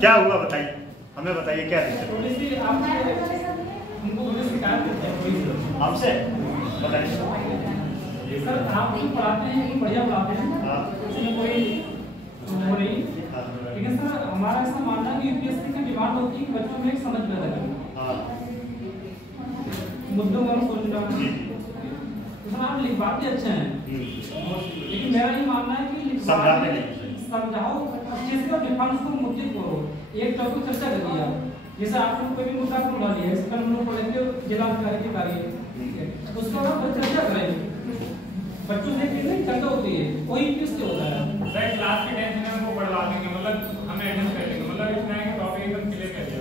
क्या हुआ बताइए, हमें बताइए क्या दिक्कत हमसे बताइए। सर आप जो पढ़ाते हैं बढ़िया पढ़ाते हैं, इसमें कोई वो नहीं, लेकिन सर हमारा ऐसा मानना है कि यूपीएससी की डिमांड होती है कि बच्चों में एक समझ पैदा करना, मुद्दों को सोचना। तो सर आप लिखवाते अच्छे हैं, लेकिन मेरा ये मानना है कि समझाओ अच्छे से और डिफरेंस को मुद्दे करो। एक टॉपिक चर्चा करिए आप, जैसे आपने कोई भी मुद्दा उठा लिया, इस पर हम लोग पढ़ेंगे जिलाधिकारी के कार्य, उसको आप चर्चा करेंगे, बच्चों से कितनी चर्चा होती है, कोई किस से होता है सर क्लास के टेंशन में वो पढ़वा देंगे, मतलब हमें एडजस्ट कर लेंगे, मतलब इतना है कि टॉपिक एकदम क्लियर कर दिया।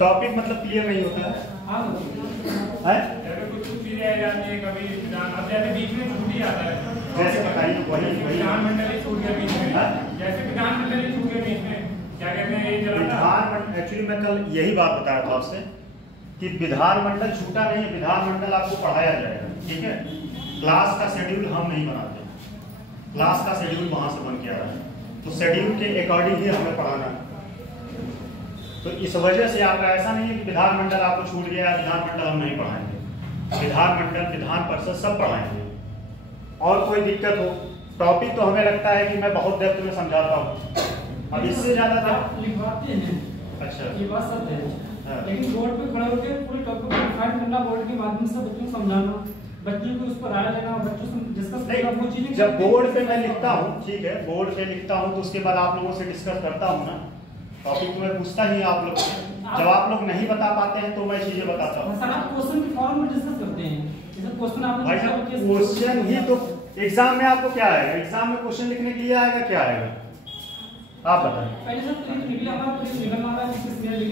टॉपिक मतलब क्लियर नहीं होता है, हाँ जैसे कुछ चीजें आ जाती है, कभी अब जैसे बीच में छूट ही आता है, जैसे बताइए वही विधानमंडल ही छूट गया बीच में, जैसे विधानमंडल ही छूट गया बीच में, क्या कहते हैं ये विधानमंडल। एक्चुअली मैं कल यही बात बताया था आपसे कि विधानमंडल छूटा नहीं है, विधानमंडल आपको पढ़ाया जाएगा, ठीक है। क्लास का शेड्यूल हम नहीं बनाते, क्लास का शेड्यूल वहां से बन के आ रहा है, तो शेड्यूल के अकॉर्डिंग ही हमें पढ़ाना है। तो इस वजह से आपका ऐसा नहीं है कि विधानमंडल आपको छूट गया, विधानमंडल हम नहीं पढ़ाएंगे, विधानमंडल विधान परिषद सब पढ़ाएंगे। और कोई दिक्कत हो टॉपिक तो हमें लगता है कि मैं बहुत डेप्थ में समझाता हूँ, अब इससे ज्यादा लिखवाते हैं। अच्छा ये बात सच है, लेकिन बोर्ड पे खड़े होकर पूरे टॉपिक को डिफाइन करना, बोर्ड के माध्यम से बच्चों को समझाना, बच्चों को उस पर राय लेना, बच्चों से डिस्कस करना, वो चीजें जब बोर्ड पे मैं लिखता हूँ, ठीक है, बोर्ड पे लिखता हूँ तो उसके बाद आप लोगों से डिस्कस करता हूँ ना, टॉपिक तो मैं पूछता ही आप लोग से, जब आप लोग नहीं बता पाते हैं तो मैं चीजें बताता हूँ। सर आप क्वेश्चन के फॉर्म में डिस्कस करते हैं, जैसे क्वेश्चन आपने क्वेश्चन ही तो एग्जाम में आपको क्या आएगा, एग्जाम में क्वेश्चन लिखने के लिए आएगा, क्या आएगा आप बताएं। पहले सर निकला हमारा प्री निकल रहा है,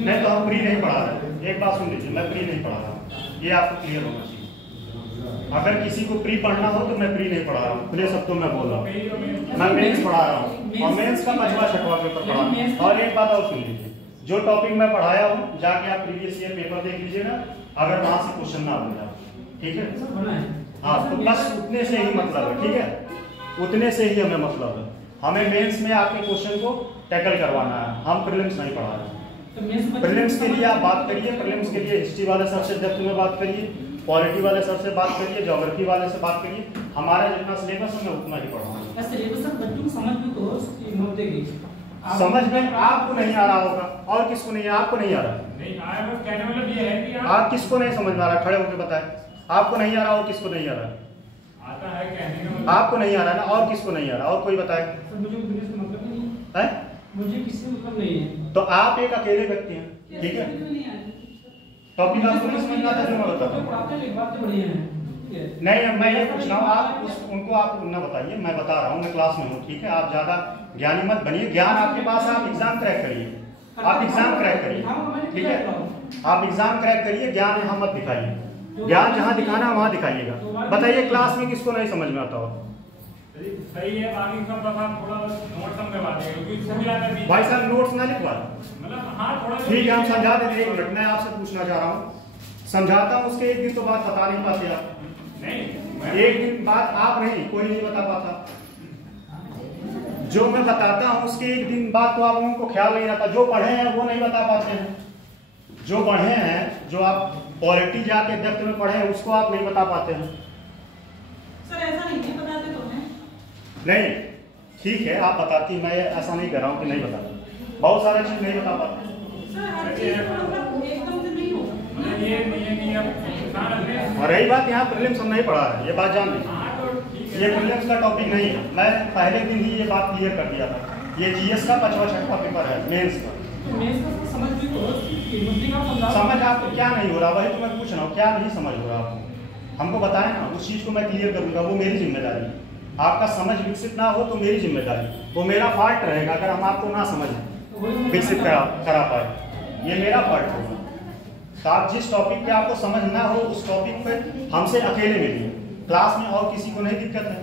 नहीं तो हम प्री नहीं पढ़ा रहे, एक बात सुन लीजिए, मैं प्री नहीं पढ़ा रहा हूँ, ये आपको क्लियर होना चाहिए। अगर किसी को प्री पढ़ना हो तो मैं प्री नहीं पढ़ा रहा हूँ, प्री सब तो मैं बोल रहा हूँ, मैं मेंस पढ़ा रहा हूँ और मेंस का 5वां 6वां पेपर पढ़ा रहा हूँ। और एक बात और सुन लीजिए, जो टॉपिक मैं पढ़ाया हूँ जाके आप प्रीवियस ईयर पेपर देख लीजिएगा, अगर वहां से क्वेश्चन ना बन जाए, ठीक है। हाँ तो बस उतने से ही मतलब है, ठीक है, उतने से ही हमें मतलब है। हमें मेंस में आपके क्वेश्चन को टैकल करवाना है, हम प्रीलिम्स नहीं पढ़ा रहे हैं। प्रीलिम्स के लिए आप बात करिए, प्रीलिम्स के लिए हिस्ट्री वाले सर से डेप्थ में बात करिए, पॉलिटी वाले सर से बात करिए, ज्योग्राफी वाले से बात करिए, हमारा जितना सिलेबस है मैं उतना ही पढ़ाऊंगा। समझ में आपको नहीं आ रहा होगा और किसको नहीं, आपको नहीं आ रहा, आप किसको नहीं समझ में आ रहा, खड़े होकर बताएं, आपको नहीं आ रहा हो, किसको नहीं आ रहा, आता है कहने का आपको नहीं आ रहा ना, और किसको नहीं आ रहा, और कोई बताए। मुझे किसी से मतलब नहीं है, तो आप एक अकेले व्यक्ति हैं, ठीक है। टॉपिक आपको नहीं समझ में आता है, मैं बताता हूँ। नहीं मैं ये पूछ रहा हूँ, आप उनको आप न बताइए, मैं बता रहा हूँ, मैं क्लास में हूँ, ठीक है। आप ज्यादा ज्ञानी मत बनिए, ज्ञान आपके पास है, आप एग्जाम क्रैक करिए, आप एग्जाम क्रैक करिए, ठीक है, आप एग्जाम क्रैक करिए, ज्ञान यहाँ मत दिखाइए, ज्ञान जहाँ दिखाना है वहाँ दिखाइएगा। बताइए क्लास में किसको नहीं समझ में आता हो। सही है, बाकी सब बस आप थोड़ा नोट्स हम करवा देंगे, क्योंकि समझ आता है भाई साहब नोट्स ना लिखवा, मतलब हाँ थोड़ा ठीक है हम समझा देंगे। एक मिनट मैं आपसे पूछना चाह रहा हूँ, समझाता हूँ उसके एक दिन तो बात बता नहीं पाते आप, नहीं एक दिन बात आप नहीं, कोई नहीं बता पाता, जो मैं बताता हूँ उसके एक दिन बाद तो आप लोगों को ख्याल नहीं रहता, जो पढ़े हैं वो नहीं बता पाते हैं, जो पढ़े हैं, जो आप पॉलिटी जाके डेप्थ में पढ़े हैं उसको आप नहीं बता पाते हैं। सर ऐसा नहीं है, बताते तो हैं। नहीं ठीक है आप बताती, मैं ऐसा नहीं कर रहा हूँ कि नहीं बताता, बहुत सारे चीज नहीं बता पाते। सर हर चीज मतलब एकदम से नहीं होगा, और रही बात यहाँ प्रीलिम्स हम नहीं पढ़ा रहे, ये बात जान लीजिए, ये प्रीलिम्स का टॉपिक नहीं है, मैं पहले दिन ही ये बात क्लियर कर दिया था, ये जीएस का 5वां 6वां पेपर है, मेंस का। समझ आपको क्या नहीं हो रहा, वही तो मैं पूछ रहा हूँ, क्या नहीं समझ हो रहा आपको, हमको बताएं ना, उस चीज को मैं क्लियर करूंगा, वो मेरी जिम्मेदारी है। आपका समझ विकसित ना हो तो मेरी जिम्मेदारी, वो मेरा फॉल्ट रहेगा अगर हम आपको ना समझ विकसित करा पाए, ये मेरा फॉल्ट होगा। तो आप जिस टॉपिक पे आपको समझ ना हो उस टॉपिक पे हमसे अकेले मिलिए, क्लास में और किसी को नहीं दिक्कत है।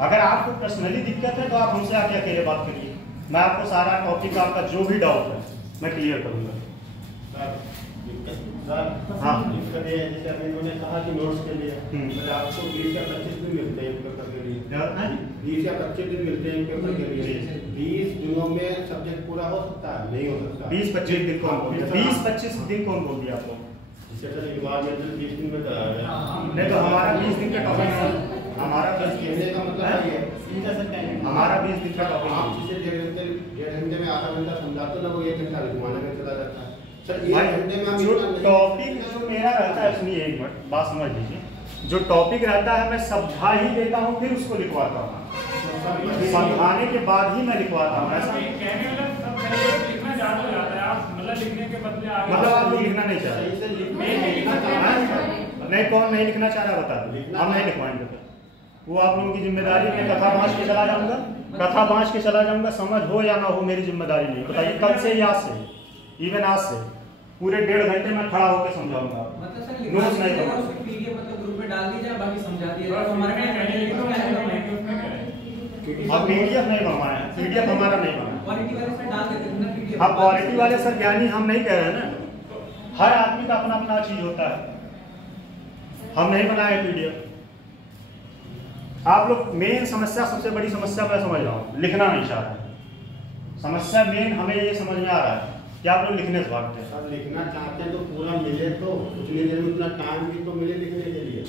अगर आपको पर्सनली दिक्कत है तो आप हमसे आके अकेले बात करिए, मैं आपको सारा टॉपिक आपका जो भी डाउट है मैं क्लियर करूंगा। हाँ दिक्कत ये है, जैसे अभी उन्होंने कहा कि नोट्स के लिए आपको 20 या 25 दिन मिलते हैं पेपर के लिए, 20 या 25 दिन मिलते हैं पेपर के लिए। 20 दिनों में सब्जेक्ट पूरा हो सकता है? नहीं हो सकता। 20-25 दिन कौन बोल दिया? 20-25 दिन कौन बोल दिया आपको? सर इन्वायरमेंटल 20 दिन में कराया गया। नहीं तो हमारा 20 दिन का टॉपिक है। हमारा बस कहने का मतलब ये है हमारा 20 दिन का टॉपिक आप जिसे 1.5 घंटे में आधा घंटा समझाते ना, वो 1 घंटा लिखवाने में चला जाता है। सर 1 घंटे में हम जो टॉपिक जो मेरा रहता है, सुनिए एक मिनट बात समझ लीजिए, जो टॉपिक रहता है मैं समझा ही देता हूँ फिर उसको लिखवाता हूँ, समझाने के बाद ही मैं लिखवाता हूँ। ऐसा लिखना ज्यादा हो जाता है, आप मतलब लिखने के बदले मतलब आप लोग लिखना नहीं चाह रहे? नहीं, कौन नहीं लिखना चाह रहा बता दो, हम नहीं लिखवाएंगे। वो आप लोगों की जिम्मेदारी है। कथा बांच के चला जाऊंगा, कथा बांच के चला जाऊंगा, समझ हो या ना हो मेरी जिम्मेदारी नहीं। बताइए कल से या आज से, इवन आज से पूरे 1.5 घंटे में खड़ा होकर समझाऊंगा। मतलब सर नोट्स नहीं लिखना करूंगा। उसको पीडीएफ मतलब ग्रुप में डाल दीजिए, बाकी समझा दिए तो हमारे हमारे अब पीडीएफ नहीं बनवाए हैं, पीडीएफ हमारा नहीं बना। क्वालिटी वाले सर डाल देते हैं ना पीडीएफ। अब क्वालिटी वाले सर ज्ञानी हम नहीं कह रहे हैं ना, हर आदमी का अपना अपना चीज होता है, हम नहीं बनाए पीडीएफ। आप लोग मेन समस्या, सबसे बड़ी समस्या मैं समझ रहा हूँ, लिखना नहीं चाह रहे। समस्या मेन हमें ये समझ में आ रहा है कि आप लोग लिखने से भागते हैं। सर लिखना चाहते हैं तो पूरा मिले, तो उतनी देर में उतना टाइम भी तो मिले लिखने के लिए।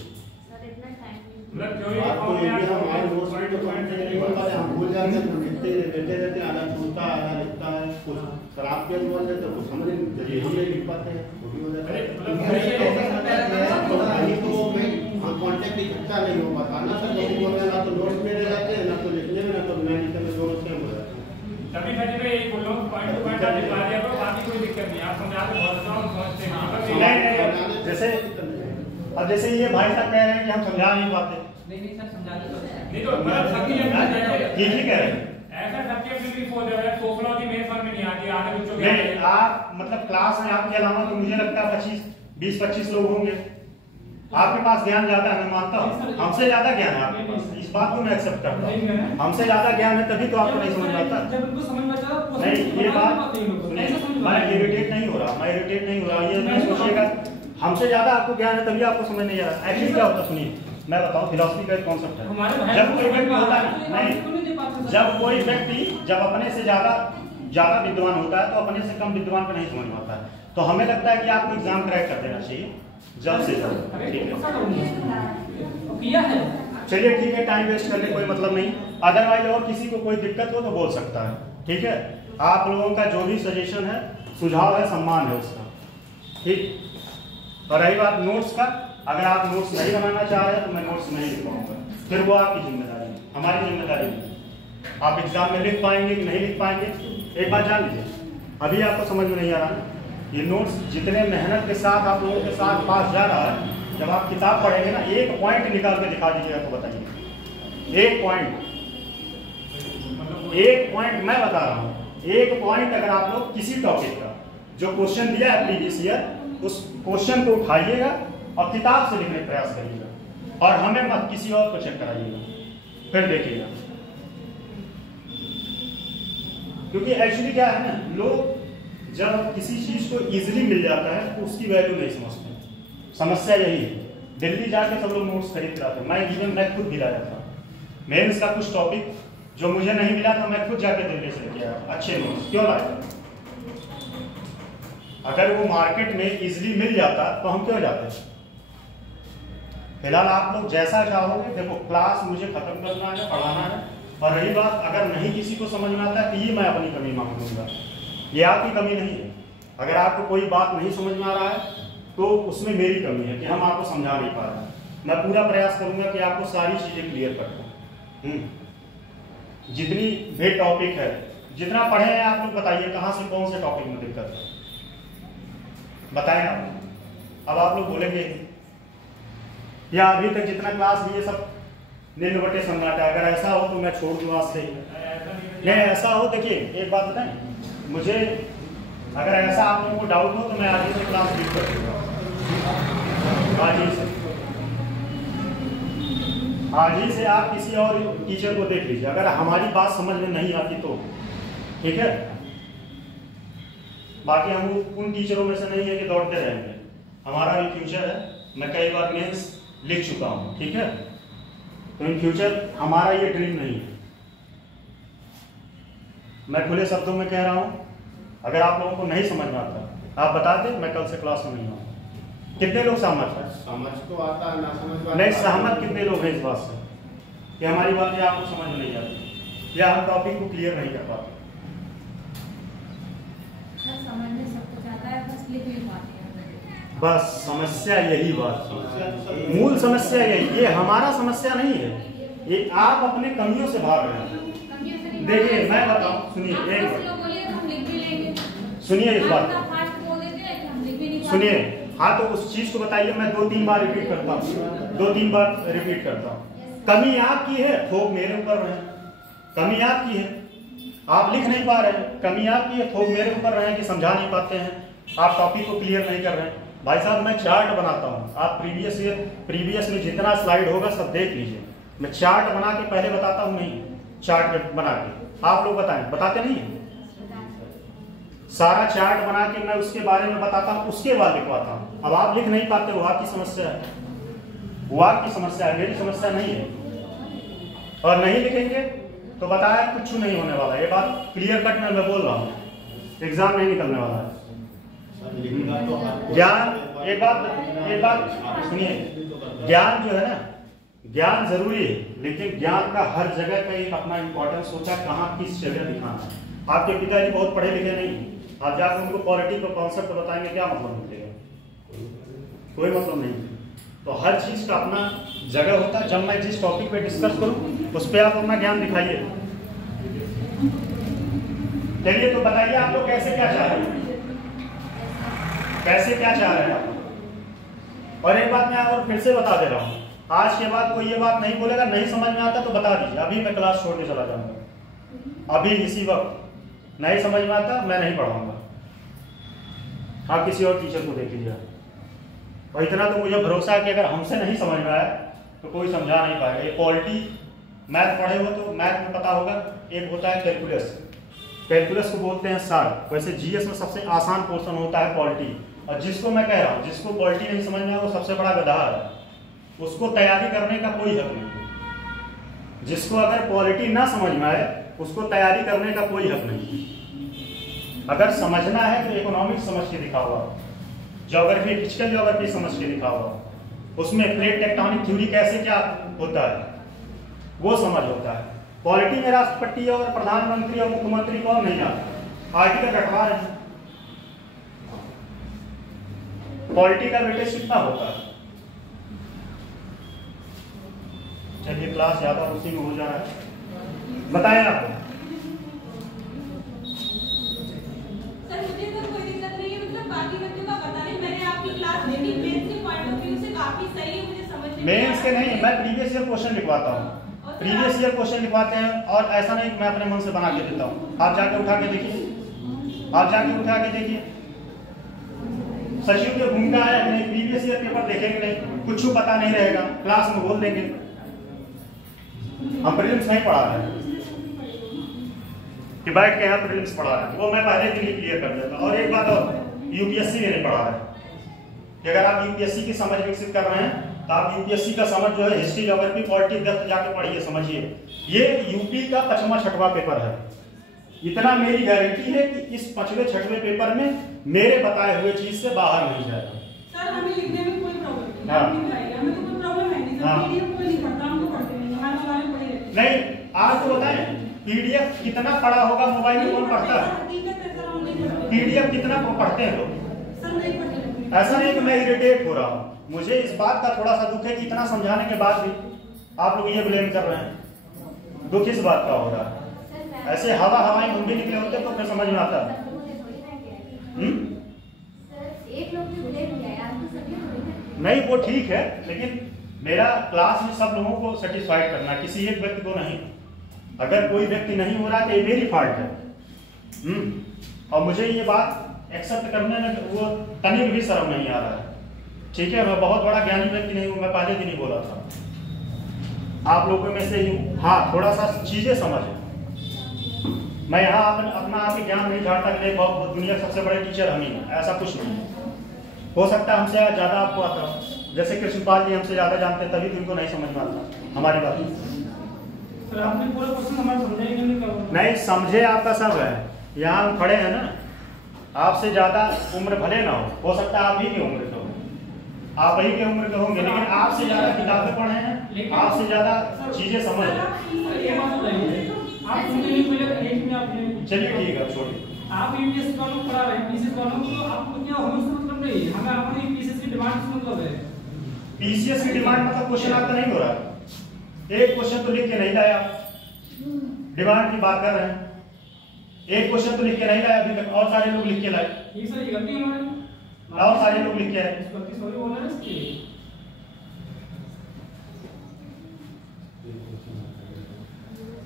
मतलब जो बात तो ये भी हमारे दोस्त भी तो नहीं बोल पाते, हम भूल जाते हैं, लिखते बैठे रहते हैं, आधा छूटता है आधा लिखता है, कुछ खराब पेज बोल देते हैं, कुछ हम नहीं लिख पाते हैं, वो भी हो जाता है। तो हम कॉन्टेक्ट इकट्ठा नहीं हो पाता ना सर, कभी बोल रहे ना तो नोट्स में रह जाते हैं, ना तो लिखने में, ना तो मैं लिखने में, दोनों सेम हो जाते हैं। तभी मैंने तो यही बोल रहा हूँ, पॉइंट टू पॉइंट आप लिखवा दिया तो बाकी कोई दिक्कत नहीं, आप समझा के बहुत अच्छा समझते हैं। जैसे अब जैसे ये भाई साहब कह रहे हैं कि हम समझा नहीं पाते, नहीं सर समझा दो। नहीं तो मतलब सब्जेक्ट ठीक ही कह रहे हैं। ऐसा सब्जेक्ट भी हो जाए, सोशियोलॉजी मेरे समझ में नहीं आती, आधे बच्चों के नहीं, आप मतलब क्लास में आपके अलावा तो मुझे लगता है 20-25 लोग होंगे, आपके पास ज्ञान ज्यादा है, मैं मानता हूँ, हमसे ज्यादा ज्ञान है आपके पास, इस बात को मैं एक्सेप्ट करता हूँ। हमसे ज्यादा ज्ञान है तभी तो आपको नहीं समझ आता। जब उनको समझ में आता है नहीं, ये बात मैं इरिटेट नहीं हो रहा, मैं इरिटेट नहीं हो रहा, ये नहीं सोचिएगा हमसे ज्यादा आपको ज्ञान है तभी आपको समझ नहीं आ रहा। एक्चुअली क्या होता है, सुनिए मैं बताऊं, फिलॉसफी का एक कॉन्सेप्ट है। जब कोई व्यक्ति होता है नहीं, जब कोई व्यक्ति जब अपने से ज्यादा विद्वान होता है तो अपने से कम विद्वान को नहीं समझ में आता है, तो हमें लगता है कि आपको एग्जाम क्रैक कर देना चाहिए जल्द से जल्द। ठीक है, चलिए ठीक है, टाइम वेस्ट करने कोई मतलब नहीं। अदरवाइज और किसी को कोई दिक्कत हो तो बोल सकता है, ठीक है। आप लोगों का जो भी सजेशन है, सुझाव है, सम्मान है उसका, ठीक। और रही बात नोट्स का, अगर आप नोट्स नहीं बनाना चाह रहे हैं तो मैं नोट्स नहीं लिख पाऊंगा, फिर वो आपकी जिम्मेदारी है, हमारी जिम्मेदारी नहीं। आप एग्जाम में लिख पाएंगे कि नहीं लिख पाएंगे, एक बात जान लीजिए, अभी आपको समझ में नहीं आ रहा, ये नोट्स जितने मेहनत के साथ आप लोगों के साथ पास जा रहा है, जब आप किताब पढ़ेंगे ना, एक पॉइंट निकाल के दिखा दीजिएगा तो बताइए, एक पॉइंट मैं बता रहा हूँ, एक पॉइंट अगर आप लोग किसी टॉपिक का जो क्वेश्चन दिया है प्रीवियस ईयर, उस क्वेश्चन को उठाइएगा और किताब से लिखने का प्रयास करिएगा, और हमें मत किसी और को चेक कराइएगा, फिर देखिएगा। क्योंकि एक्चुअली क्या है ना, लोग जब किसी चीज को इजीली मिल जाता है तो उसकी वैल्यू नहीं समझते। समस्या यही है, दिल्ली जाके सब लोग नोट्स खरीद कर आते हैं, मैं खुद भी लाया था, मेंस का कुछ टॉपिक जो मुझे नहीं मिला था मैं खुद जाके दिल्ली से लेके आया, अच्छे नोट्स क्यों लाया। अगर वो मार्केट में इजीली मिल जाता तो हम क्यों जाते। फिलहाल आप लोग जैसा चाहोगे, देखो क्लास मुझे खत्म करना है, पढ़ाना है, और रही बात अगर नहीं किसी को समझ में आता है तो ये मैं अपनी कमी मांगूंगा, ये आपकी कमी नहीं है। अगर आपको कोई बात नहीं समझ में आ रहा है तो उसमें मेरी कमी है कि हम आपको समझा नहीं पा रहे हैं। मैं पूरा प्रयास करूंगा कि आपको सारी चीजें क्लियर कर दूं। जितनी भी टॉपिक है, जितना पढ़े हैं आप लोग बताइए, कहाँ से कौन से टॉपिक में दिक्कत है बताएं आप। अब आप लोग बोलेंगे या अभी तक जितना क्लास लिए सब नील बटे सन्नाटा, अगर ऐसा हो तो मैं छोड़ दूँ आज से। नहीं ऐसा हो, देखिए एक बात बताएं, मुझे अगर ऐसा आप लोगों को डाउट हो तो मैं आज ही से क्लास लीव कर दूंगा, आज ही से आप किसी और टीचर को देख लीजिए, अगर हमारी बात समझ में नहीं आती तो, ठीक है। बाकी हम उन टीचरों में से नहीं है कि दौड़ते रहेंगे, हमारा भी फ्यूचर है, मैं कई बार मेंस लिख चुका हूँ, ठीक है। तो इन फ्यूचर हमारा ये ड्रीम नहीं है। मैं खुले शब्दों में कह रहा हूँ, अगर आप लोगों को नहीं समझ में आता आप बता दें, मैं कल से क्लास में नहीं आऊँगा। कितने लोग सहमत हैं? समझ तो आता है, ना समझ नहीं सहमत कितने लोग हैं इस बात से कि हमारी बातें आपको समझ में नहीं आती या हम टॉपिक को क्लियर नहीं कर पाते? समझ में सब कुछ आता है, बस लिख नहीं पाते हैं। बस समस्या यही बात है, मूल समस्या यही। ये हमारा समस्या नहीं है, ये आप अपने कमियों से भाग रहे हैं। देखिए मैं बताऊं, सुनिए एक मिनट, सुनिए इस बात को, सुनिए। हाँ तो उस चीज को बताइए, मैं 2-3 बार रिपीट करता हूँ, 2-3 बार रिपीट करता हूँ। कमी आपकी है, थोप मेरे ऊपर है। कमी आपकी है, आप लिख नहीं पा रहे हैं, कमी आपकी है, थोप मेरे ऊपर रहे कि समझा नहीं पाते हैं, आप टॉपिक को क्लियर नहीं कर रहे हैं। भाई साहब मैं चार्ट बनाता हूँ, आप प्रीवियस में जितना स्लाइड होगा सब देख लीजिए। मैं चार्ट बना के पहले बताता हूँ, नहीं चार्ट बना के आप लोग बताएं, बताते नहीं है? सारा चार्ट बना के मैं उसके बारे में बताता हूँ, उसके बाद लिखवाता हूँ। अब आप लिख नहीं पाते, वो आपकी समस्या है, वो आपकी समस्या है, मेरी समस्या नहीं है। और नहीं लिखेंगे तो बताया कुछ नहीं होने वाला, ये बात क्लियर कट में मैं बोल रहा हूँ, एग्जाम नहीं निकलने वाला है। ज्ञान, एक बात सुनिए, ज्ञान जो है ना, ज्ञान जरूरी है, लेकिन ज्ञान का हर जगह का एक अपना इंपॉर्टेंस होता है, कहाँ किस जगह दिखाना है। आपके पिताजी बहुत पढ़े लिखे नहीं, आप जाकर उनको पॉलिटी का कॉन्सेप्ट बताएंगे, क्या मतलब निकलेगा? कोई मतलब नहीं। तो हर चीज का अपना जगह होता है। जब मैं जिस टॉपिक पे डिस्कस करूं उस पर आप अपना ज्ञान दिखाइए। चलिए तो बताइए आप लोग कैसे क्या चाह रहे हैं, कैसे क्या चाह रहे हैं आप? और एक बात मैं और फिर से बता दे रहा हूँ, आज के बाद कोई ये बात नहीं बोलेगा, नहीं समझ में आता तो बता दीजिए, अभी मैं क्लास छोड़ के चला जाऊंगा। अभी इसी वक्त नहीं समझ में आता मैं नहीं पढ़ाऊंगा, आप किसी और टीचर को देख लीजिए। और इतना तो मुझे भरोसा है कि अगर हमसे नहीं समझ में आया तो कोई समझा नहीं पाएगा। ये पॉलिटी मैथ पढ़े हो तो मैथ में पता होगा, एक होता है कैलकुलस, कैलकुलस को बोलते हैं सार। वैसे जीएस में सबसे आसान पोर्शन होता है पॉलिटी, और जिसको मैं कह रहा हूँ जिसको पॉलिटी नहीं समझ में आया वो सबसे बड़ा गधा है, उसको तैयारी करने का कोई हक नहीं। जिसको अगर पॉलिटी ना समझ में आए उसको तैयारी करने का कोई हक नहीं। अगर समझना है तो इकोनॉमिक्स समझ के दिखा हुआ, ज्योग्राफी, फिजिकल ज्योग्राफी समझ के दिखा हुआ, उसमें प्लेट टेक्टोनिक थ्योरी कैसे क्या होता है वो समझ होता है। पॉलिटी में राष्ट्रपति और प्रधानमंत्री और मुख्यमंत्री को नहीं आता, आर्टिकल रखवा रहे हैं। पॉलिटी का वेटेज कितना होता है? चलिए क्लास ज्यादा उसी में हो जा रहा है, बताएं आप। सर मुझे तो कोई दिक्कत नहीं है, मतलब बाकी बच्चों का पता नहीं, मैंने आपकी क्लास देखी, मेंस के पॉइंट ऑफ व्यू से काफी सही है, मुझे समझ में मेंस के नहीं, मैं प्रीवियस ईयर क्वेश्चन लिखवाता हूँ, प्रीवियस ईयर क्वेश्चन लिखवाते हैं। और ऐसा नहीं कि मैं अपने मन से बना के देता हूँ, आप जाके उठा के देखिए, आप जाके उठा के देखिए सचिव की भूमिका है नहीं, प्रीवियस ईयर पेपर देखेंगे नहीं, कुछ पता नहीं रहेगा, क्लास में बोल देंगे हम प्रीलिम्स नहीं पढ़ा रहे हैं कि बैठ के यहाँ प्रीलिम्स पढ़ा रहे हैं, वो मैं पहले दिन ही क्लियर कर देता। और एक बात और, यूपीएससी में नहीं पढ़ा रहे कि अगर आप यूपीएससी की समझ विकसित कर रहे हैं तो आप यूपीएससी का समझ जो है हिस्ट्री, ज्योग्राफी, पॉलिटी डेप्थ जाके पढ़िए, समझिए। ये यूपी का 5वां-6वां पेपर है, इतना मेरी गारंटी है कि इस 5वें-6वें पेपर में मेरे बताए हुए चीज से बाहर नहीं जाएगा। सर हमें लिखने में कोई प्रॉब्लम नहीं, हाँ। आप लिखाइए, हमें तो कोई प्रॉब्लम है नहीं, हाँ। सर पीडीएफ कोई नहीं पढ़ता, हम तो पढ़ते नहीं, हमारे बारे में पढ़े रहते हैं। नहीं आप तो बताएं, पीडीएफ कितना पढ़ा होगा, मोबाइल में कौन पढ़ता है? हकीकत है सर, हम नहीं पढ़ते। पीडीएफ कितना पढ़ते हैं लोग? सर नहीं पढ़ते। ऐसा नहीं कि मैं इरिटेट हो रहा हूँ, मुझे इस बात का थोड़ा सा दुख है कि इतना समझाने के बाद भी आप लोग ये ब्लेम कर रहे हैं। दुख इस बात का हो रहा है, ऐसे हवाई मुंडी निकले होते तो फिर समझ में आता है। नहीं वो ठीक है, लेकिन मेरा क्लास में सब लोगों को सेटिस्फाइड करना, किसी एक व्यक्ति को नहीं। अगर कोई व्यक्ति नहीं हो रहा है तो ये मेरी फॉल्ट है। और मुझे ये बात एक्सेप्ट करने में वो तनिक भी शर्म नहीं आ रहा है। ठीक है, मैं बहुत बड़ा ज्ञानी व्यक्ति नहीं हूँ, मैं पहले दिन ही बोला था। आप लोगों में से हाँ थोड़ा सा चीजें समझे। मैं यहाँ अपना आपके ज्ञान नहीं झाड़ता कि बहुत दुनिया के सबसे बड़े टीचर हम ही हैं, ऐसा कुछ नहीं है। हो सकता है हमसे ज्यादा आपको आता हो, जैसे कृष्णपाल जी हमसे ज्यादा जानते हैं, तभी तो इनको नहीं समझ में आता हमारी बात। सर आपने पूरा क्वेश्चन हमारा समझाया कि नहीं क्या? नहीं समझे आपका सब है, यहाँ हम खड़े हैं ना, आपसे ज्यादा उम्र भले ना हो सकता है आप ही की उम्र के हो, आप ही की उम्र के होंगे, लेकिन आपसे ज्यादा किताबें पढ़े हैं, आपसे ज्यादा चीजें समझ हैं। ये बात बताइए, आप सुनते ही पहले एक में आपने चलिए ठीक है, छोड़िए। आप यूपीएस वालों को पढ़ा रहे हैं, पीसीएस वालों को, आपको क्या हमें से मतलब नहीं, हमें अपनी पीसीएस की डिमांड से मतलब है। पीसीएस की डिमांड मतलब क्वेश्चन आपका नहीं हो रहा, एक क्वेश्चन तो लिख के नहीं लाया, डिमांड की बात कर रहे हैं, एक क्वेश्चन तो लिख के नहीं लाया अभी तक, और सारे लोग लिख के लाए। ये सर ये गलती है हमारी, और सारे लोग लिख के आए। इस गलती सॉरी बोल रहे हैं इसकी।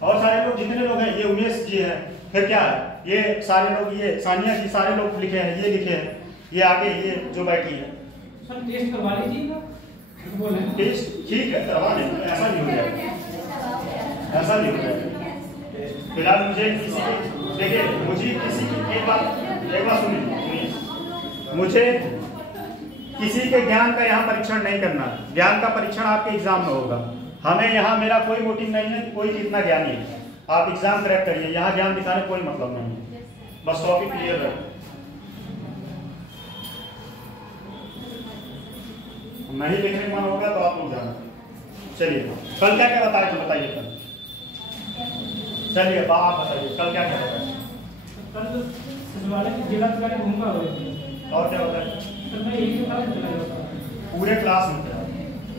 और सारे लोग जितने लोग हैं, ये उमेश जी हैं, फिर क्या है, ये सारे लोग, ये सानिया जी, सारे लोग लिखे हैं, ये लिखे हैं, ये आगे ये जो बैठी है। सर टेस्ट करवा लीजिएगा, बोले टेस्ट ठीक है करवा लें, ऐसा नहीं हो जाएगा, ऐसा नहीं हो जाएगा। फिलहाल मुझे किसी की, देखिए मुझे किसी की एक बात सुनिए, मुझे किसी के ज्ञान का यहाँ परीक्षण नहीं करना, ज्ञान का परीक्षण आपके एग्जाम में होगा। हमें यहाँ, मेरा कोई मोटिव नहीं है, कोई कितना ज्ञानी है, आप एग्जाम क्रैक करिए, यहाँ ज्ञान दिखाने कोई मतलब नहीं है, बस टॉपिक क्लियर है। नहीं लिखने का मन होगा तो आप लोग जाना। चलिए कल क्या क्या बताए तो बताइए कल। चलिए आप बताइए कल क्या क्या बताए। कल सचिवालय की जिलाधिकारी भूमिका हो रही थी, और क्या बताए? सर मैं यही क्लास में चला गया था, पूरे क्लास में थे,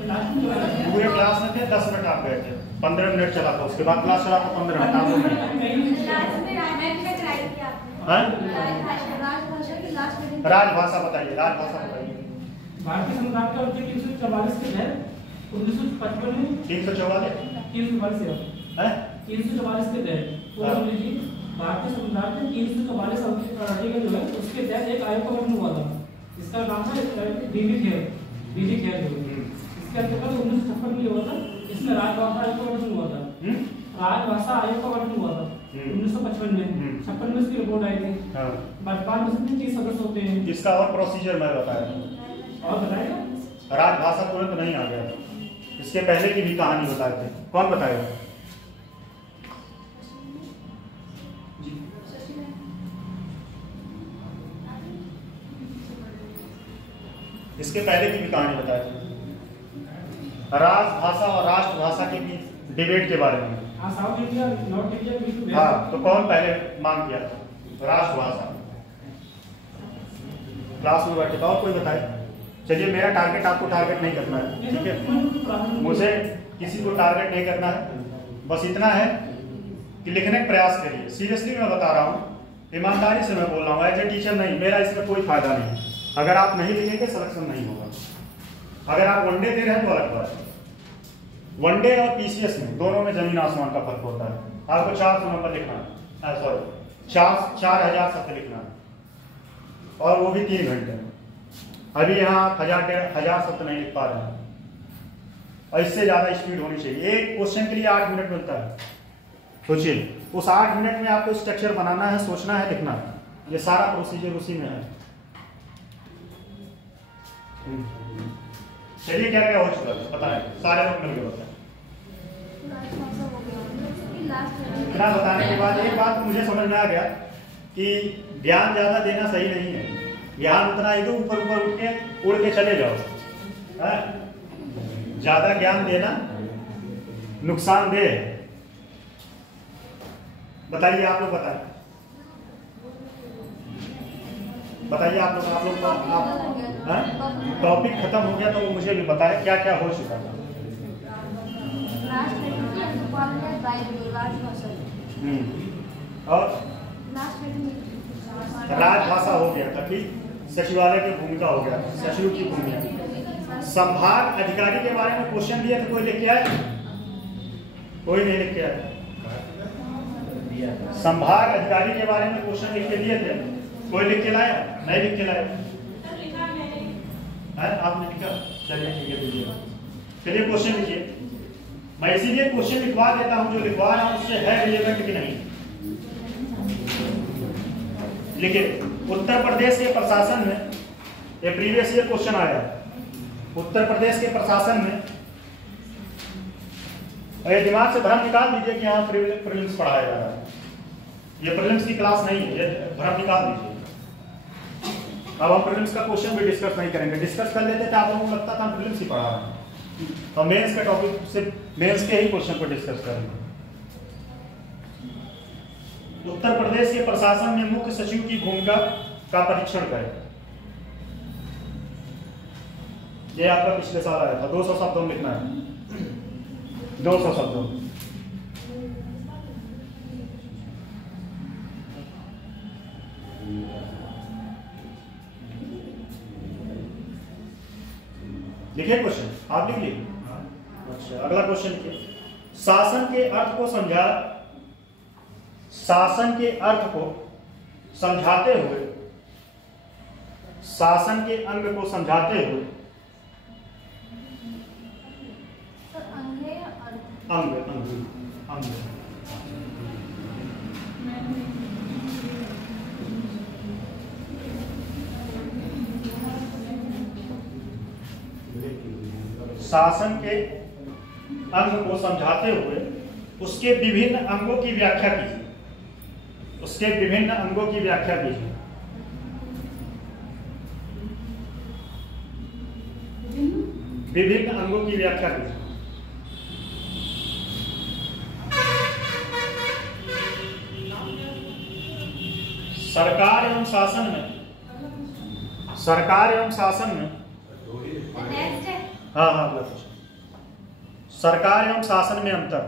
लास्ट में चला गया पूरे क्लास में थे, 10 मिनट आप गए थे, 15 मिनट चला था, उसके बाद क्लास चला था 15 मिनट आप लोग राजभाषा बताइए, राजभाषा बताइए। भारतीय संविधान का अनुच्छेद 344 के तहत 1955 में 344 344 है 344 के तहत पूरा लीजिए, भारतीय संविधान में 344 आर्टिकल जो है उसके तहत एक आयोग का गठन हुआ था, इसका नाम है डीवी खेर जो इसके अंतर्गत 1956 में हुआ था, इसमें राजभाषा आयोग का गठन हुआ था, राजभाषा आयोग का गठन हुआ था 1955 में, 56 में इसकी रिपोर्ट आई थी। वर्तमान में 30 सदस्य होते हैं। इसका और प्रोसीजर मैं बताया, और बताएगा राजभाषा तुरंत नहीं आ गया, इसके पहले की भी कहानी बताए थे, कौन बताएगा? इसके पहले की भी कहानी बताई थी, राजभाषा और राष्ट्रभाषा के बीच डिबेट के बारे में। साउथ इंडिया नॉर्थ इंडिया हाँ, तो कौन पहले मांग किया था? राष्ट्रभाषा। क्लास में बैठे था, और कोई बताए? चलिए मेरा टारगेट आपको टारगेट नहीं करना है, ठीक है, मुझे किसी को टारगेट नहीं करना है, बस इतना है कि लिखने का प्रयास करिए। सीरियसली मैं बता रहा हूँ, ईमानदारी से मैं बोल रहा हूँ, एज ए टीचर नहीं, मेरा इसमें कोई फायदा नहीं। अगर आप नहीं लिखेंगे सिलेक्शन नहीं होगा। अगर आप वनडे दे रहे हैं तो अलग बात है, वनडे और पीसीएस में दोनों में जमीन आसमान का फर्क होता है। आपको 400 नंबर लिखना है, सॉरी 4000 शब्द लिखना है, और वो भी 3 घंटे में। अभी यहाँ आप 1000 शब्द नहीं लिख पा रहे हैं, और इससे ज्यादा स्पीड होनी चाहिए। एक क्वेश्चन के लिए 8 मिनट मिलता है, सोचिए उस 8 मिनट में आपको स्ट्रक्चर बनाना है, सोचना है, लिखना है, ये सारा प्रोसीजर उसी में है। चलिए क्या क्या हो चुका है बताएं, सारे लोग मिलकर बताएं। इतना बताने के बाद एक बात मुझे समझ में आ गया कि ध्यान ज्यादा देना सही नहीं है, ज्ञान उतना ही तो ऊपर ऊपर उड़ के चले जाओ, ज्यादा ज्ञान देना नुकसानदेह है। बताइए आप लोग, बताइए आप लोग टॉपिक खत्म हो गया तो मुझे भी बताएं क्या क्या हो चुका था। और राजभाषा हो गया था, ठीक, सचिवालय की भूमिका हो गया, सचिव की भूमिका। संभाग अधिकारी के बारे में क्वेश्चन दिया था, कोई लिख के आया? कोई नहीं लिख के आया। संभाग अधिकारी के बारे में क्वेश्चन लिख के दिए थे, कोई लिख के लाया? नहीं लिख के लाया। आपने लिखा? चलिए ठीक है, दीजिए। चलिए क्वेश्चन लिखिए, मैं इसीलिए क्वेश्चन लिखवा देता हूं, जो लिखवा रहा हूं उससे है रिलेवेंट कि नहीं। लिखिए, उत्तर प्रदेश के प्रशासन में ये प्रीवियस ईयर क्वेश्चन आया, उत्तर प्रदेश के प्रशासन में, ये दिमाग से भ्रम निकाल दीजिए कि यहाँ प्रीलिम्स पढ़ाया जा रहा है। ये प्रीलिम्स की क्लास नहीं है, ये भ्रम निकाल दीजिए। अब हम प्रीलिम्स का क्वेश्चन भी डिस्कस नहीं करेंगे। डिस्कस कर लेते थे, आप लोगों को लगता था हम प्रीलिम्स ही पढ़ा रहे हैं। तो मेंस का टॉपिक से मेंस के ही क्वेश्चन पर डिस्कस करेंगे। उत्तर प्रदेश के प्रशासन में मुख्य सचिव की भूमिका का परीक्षण करें। ये आपका पिछले साल आया था। 200 शब्दों में लिखना है, 200 शब्दों। लिखिए क्वेश्चन, आप लिख लीजिए। अच्छा, अगला क्वेश्चन लिखिए। शासन के अर्थ को समझा, शासन के अर्थ को समझाते हुए, शासन के अंग को समझाते हुए, अंग अंग अंग शासन के अंग को समझाते हुए उसके विभिन्न अंगों की व्याख्या कीजिए। उसके विभिन्न अंगों की व्याख्या कीजिए। विभिन्न अंगों की व्याख्या कीजिए। सरकार एवं शासन में, सरकार एवं शासन में, हाँ हाँ अगला क्वेश्चन। सरकार एवं शासन में अंतर,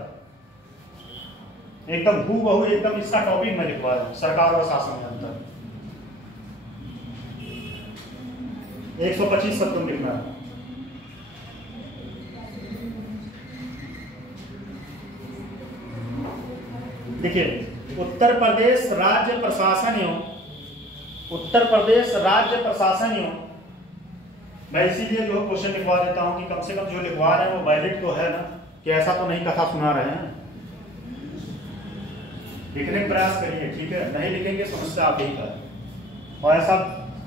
एकदम हूबहू एकदम इसका टॉपिक में लिखवा रहा हूं। सरकार और शासन में अंतर 125 शब्दों में लिखना है। देखिए, उत्तर प्रदेश राज्य प्रशासन एवं, उत्तर प्रदेश राज्य प्रशासन एवं, मैं इसीलिए जो क्वेश्चन लिखवा देता हूं कि कम से कम जो लिखवा रहे हैं वो वैलिड तो है ना, कि ऐसा तो नहीं कथा सुना रहे हैं। लिखने का प्रयास करिए, ठीक है? नहीं लिखेंगे समस्या आप ही का है। और ऐसा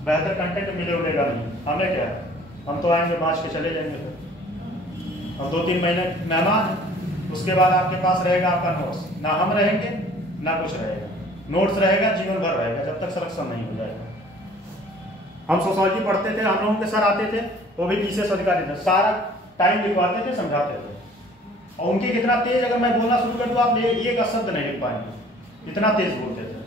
बेहतर कंटेंट मिलेगा नहीं। हमें क्या है, हम तो आएंगे बाँच के चले जाएंगे। और 2-3 महीने मेहमान, उसके बाद आपके पास रहेगा आपका नोट्स। ना हम रहेंगे ना कुछ रहेगा, नोट्स रहेगा, जीवन भर रहेगा जब तक सिलेक्शन नहीं हो जाएगा। हम सोशोलॉजी पढ़ते थे, हम लोगों के सर आते थे, वो भी विशेष अधिकारी थे, सारा टाइम लिखवाते थे, समझाते थे। और उनके कितना तेज, अगर मैं बोलना शुरू कर दूं आप एक शब्द नहीं लिख पाएंगे, इतना तेज बोलते थे।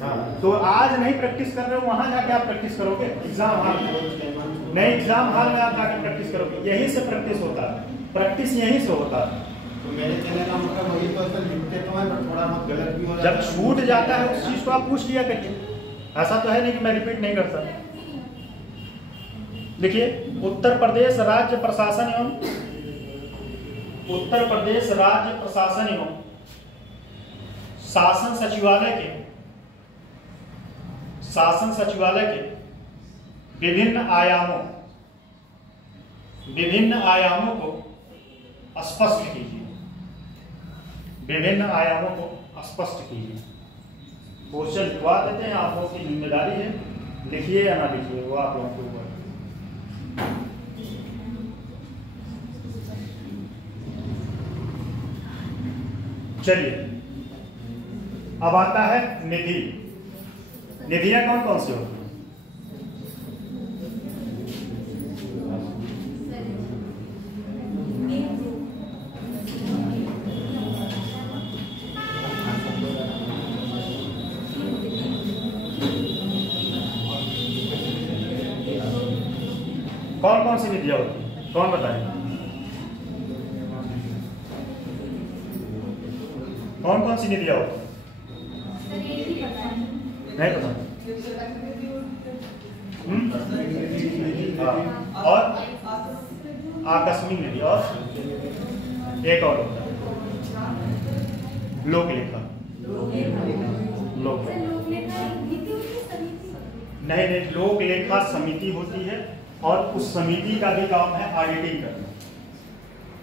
हाँ, तो आज नहीं प्रैक्टिस कर रहे हो, वहां जाके आप प्रैक्टिस करोगे। एग्जाम हॉल नहीं, एग्जाम हॉल में आप जाके प्रैक्टिस करोगे। यही से प्रैक्टिस होता है, प्रैक्टिस यहीं से होता है। तो मेरे कहने का मतलब वही तो सर, लिखते तो है पर थोड़ा बहुत गलत भी हो जाता है। जब छूट जाता है उस चीज को आप पूछ लिया करिए। ऐसा तो है नहीं कि मैं रिपीट नहीं करता। देखिए, उत्तर प्रदेश राज्य प्रशासन एवं, उत्तर प्रदेश राज्य प्रशासन एवं शासन सचिवालय के, शासन सचिवालय के विभिन्न आयामों, विभिन्न आयामों को स्पष्ट कीजिए। विभिन्न आयामों को स्पष्ट कीजिए। क्वेश्चन लिखवा देते हैं, आप लोगों की जिम्मेदारी है, लिखिए या ना लिखिए वो आप लोगों के ऊपर। चलिए, अब आता है निधि। निधियां कौन कौन सी होती हैं? कौन कौन सी निधियां होती हैं, कौन बताएगा? कौन कौन सी निधियां होती हैं? नहीं पता। और आकस्मिक निधि, और एक और होता है लोकलेखा। लोकलेखा नहीं, लोकलेखा समिति होती है, और उस समिति का भी काम है ऑडिटिंग करना,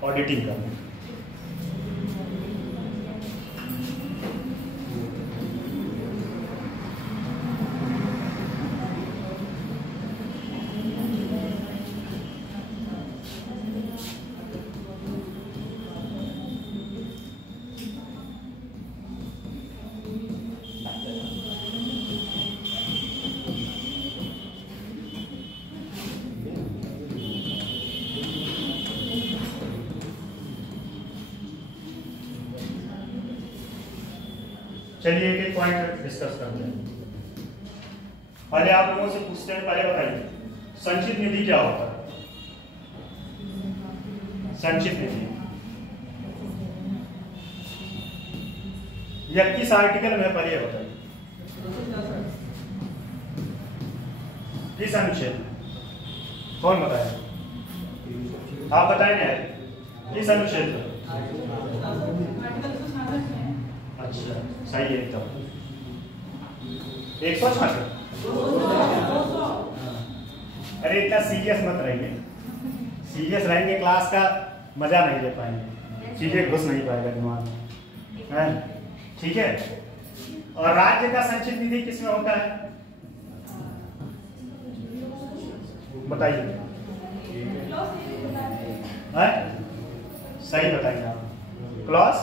ऑडिटिंग करना। चलिए एक एक पॉइंट डिस्कस करते हैं। पहले आप लोगों से पूछते हैं, पहले बताइए संचित निधि क्या होता है? संचित निधि यह किस आर्टिकल में पहले बताइए, किस अनुच्छेद में? कौन बताएगा? आप बताएंगे किस अनुच्छेद में? अच्छा सही है एकदम। 166। अरे इतना सीरियस मत रहिए, सीरियस रहेंगे क्लास का मजा नहीं ले पाएंगे, चीजें घुस नहीं पाएगा दिमाग में, ठीक है। और राज्य का संचित निधि किसमें होता है बताइए? सही बताइए आप, क्लॉज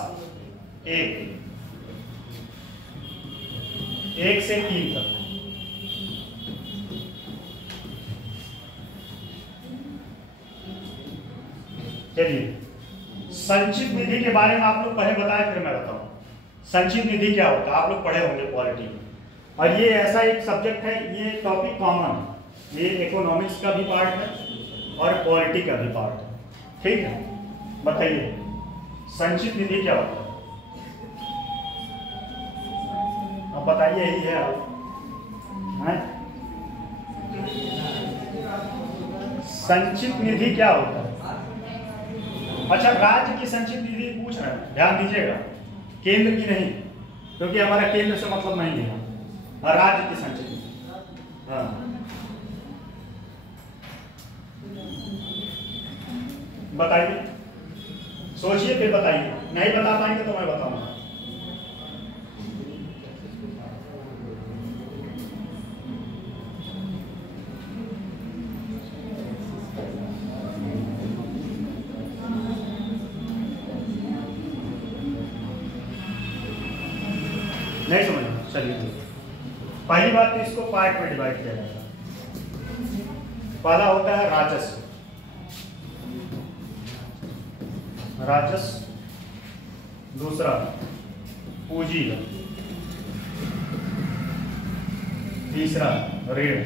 1 से 3 तक। चलिए संचित निधि के बारे में आप लोग पहले बताएं, फिर मैं बताऊं संचित निधि क्या होता है। आप लोग पढ़े होंगे पॉलिटी में, और ये ऐसा एक सब्जेक्ट है, ये टॉपिक कॉमन है, ये इकोनॉमिक्स का भी पार्ट है और पॉलिटी का भी पार्ट है, ठीक है। बताइए संचित निधि क्या होता है? अब बताइए, यही है आप संचित निधि क्या होता है? अच्छा राज्य की संचित निधि पूछ रहे हैं, ध्यान दीजिएगा, केंद्र की नहीं, क्योंकि हमारा केंद्र से मतलब नहीं है, और राज्य की संचित निधि। हाँ बताइए, सोचिए फिर बताइए, नहीं बता पाएंगे तो मैं बताऊंगा। नहीं समझ? चलिए पहली बात तो इसको पार्ट में डिवाइड किया जाता है। पहला होता है राजस्व, दूसरा पूंजी, तीसरा ऋण,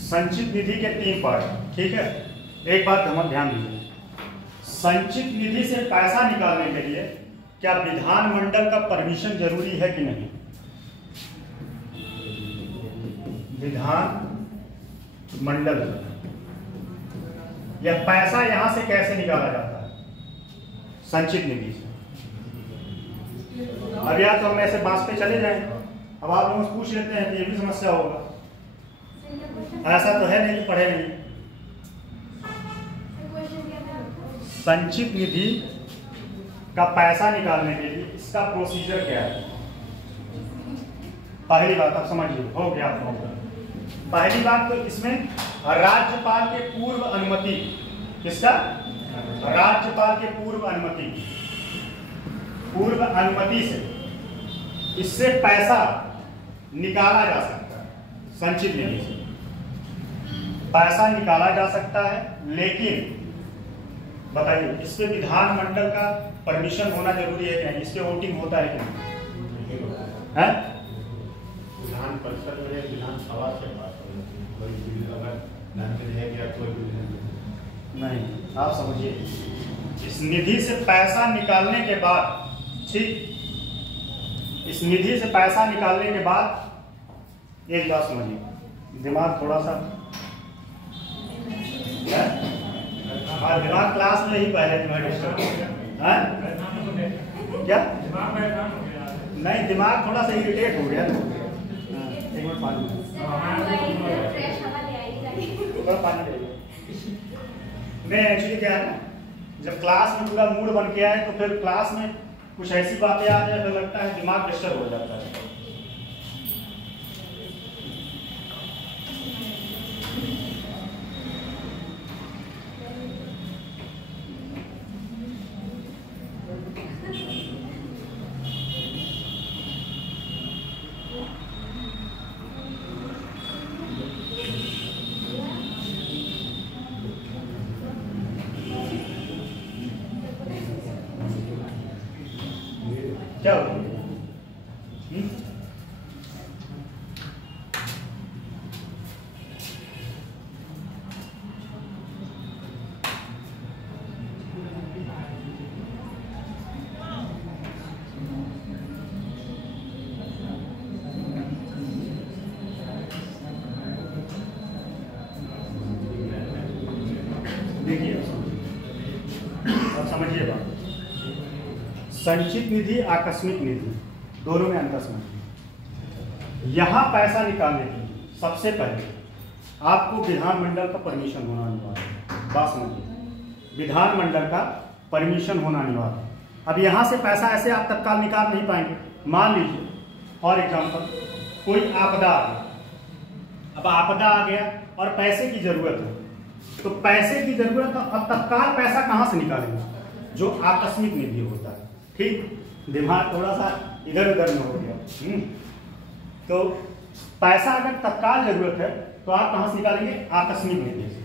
संचित निधि के 3 पार्ट, ठीक है। एक बात हम ध्यान दीजिए, संचित निधि से पैसा निकालने के लिए क्या विधानमंडल का परमिशन जरूरी है कि नहीं? विधान मंडल, यह पैसा यहां से कैसे निकाला जाता है? संचित निधि से। अब या तो हम ऐसे बांस पे चले जाएं, अब आप लोगों से पूछ लेते हैं, तो ये भी समस्या होगा, ऐसा तो है नहीं, पढ़े नहीं। संचित निधि का पैसा निकालने के लिए इसका प्रोसीजर क्या है? पहली बात आप समझिए, हो गया आप लोगों। पहली बात तो इसमें राज्यपाल के पूर्व अनुमति, किसका? राज्यपाल के पूर्व अनुमति से इससे पैसा निकाला जा सकता है। संचित निधि से पैसा निकाला जा सकता है, लेकिन बताइए इस पे विधानमंडल का परमिशन होना जरूरी है कि नहीं? इस पे वोटिंग होता है कि नहीं? है? विधान परिषद में विधानसभा से पास नहीं, आप समझिए, इस निधि से पैसा निकालने के बाद, ठीक, इस निधि से पैसा निकालने के बाद एक बात समझिए, दिमाग थोड़ा सा और दिमाग क्लास में ही पहले क्या नहीं, दिमाग थोड़ा सा इरिटेट हो गया। एक मिनट पानी नहीं, एक्चुअली क्या है ना, जब क्लास में पूरा मूड बन के आए तो फिर क्लास में कुछ ऐसी बातें आ जाए तो लगता है दिमाग डिस्टर्ब हो जाता है। देखिए अब समझिए बात। संचित निधि आकस्मिक निधि दोनों में अंतर समझिए। यहाँ पैसा निकालने के लिए सबसे पहले आपको विधानमंडल का परमिशन होना अनिवार्य है। बात समझिए, विधानमंडल का परमिशन होना अनिवार्य है। अब यहाँ से पैसा ऐसे आप तत्काल निकाल नहीं पाएंगे। मान लीजिए फॉर एग्जाम्पल कोई आपदा आ गया, अब आपदा आ गया और पैसे की जरूरत है, तो पैसे की जरूरत है, अब तत्काल पैसा कहाँ से निकालेंगे? जो आकस्मिक निधि होता है। ठीक, दिमाग थोड़ा सा इधर उधर में हो गया। तो पैसा अगर तत्काल जरूरत है तो आप कहाँ से निकालेंगे? आकस्मिक निधि से।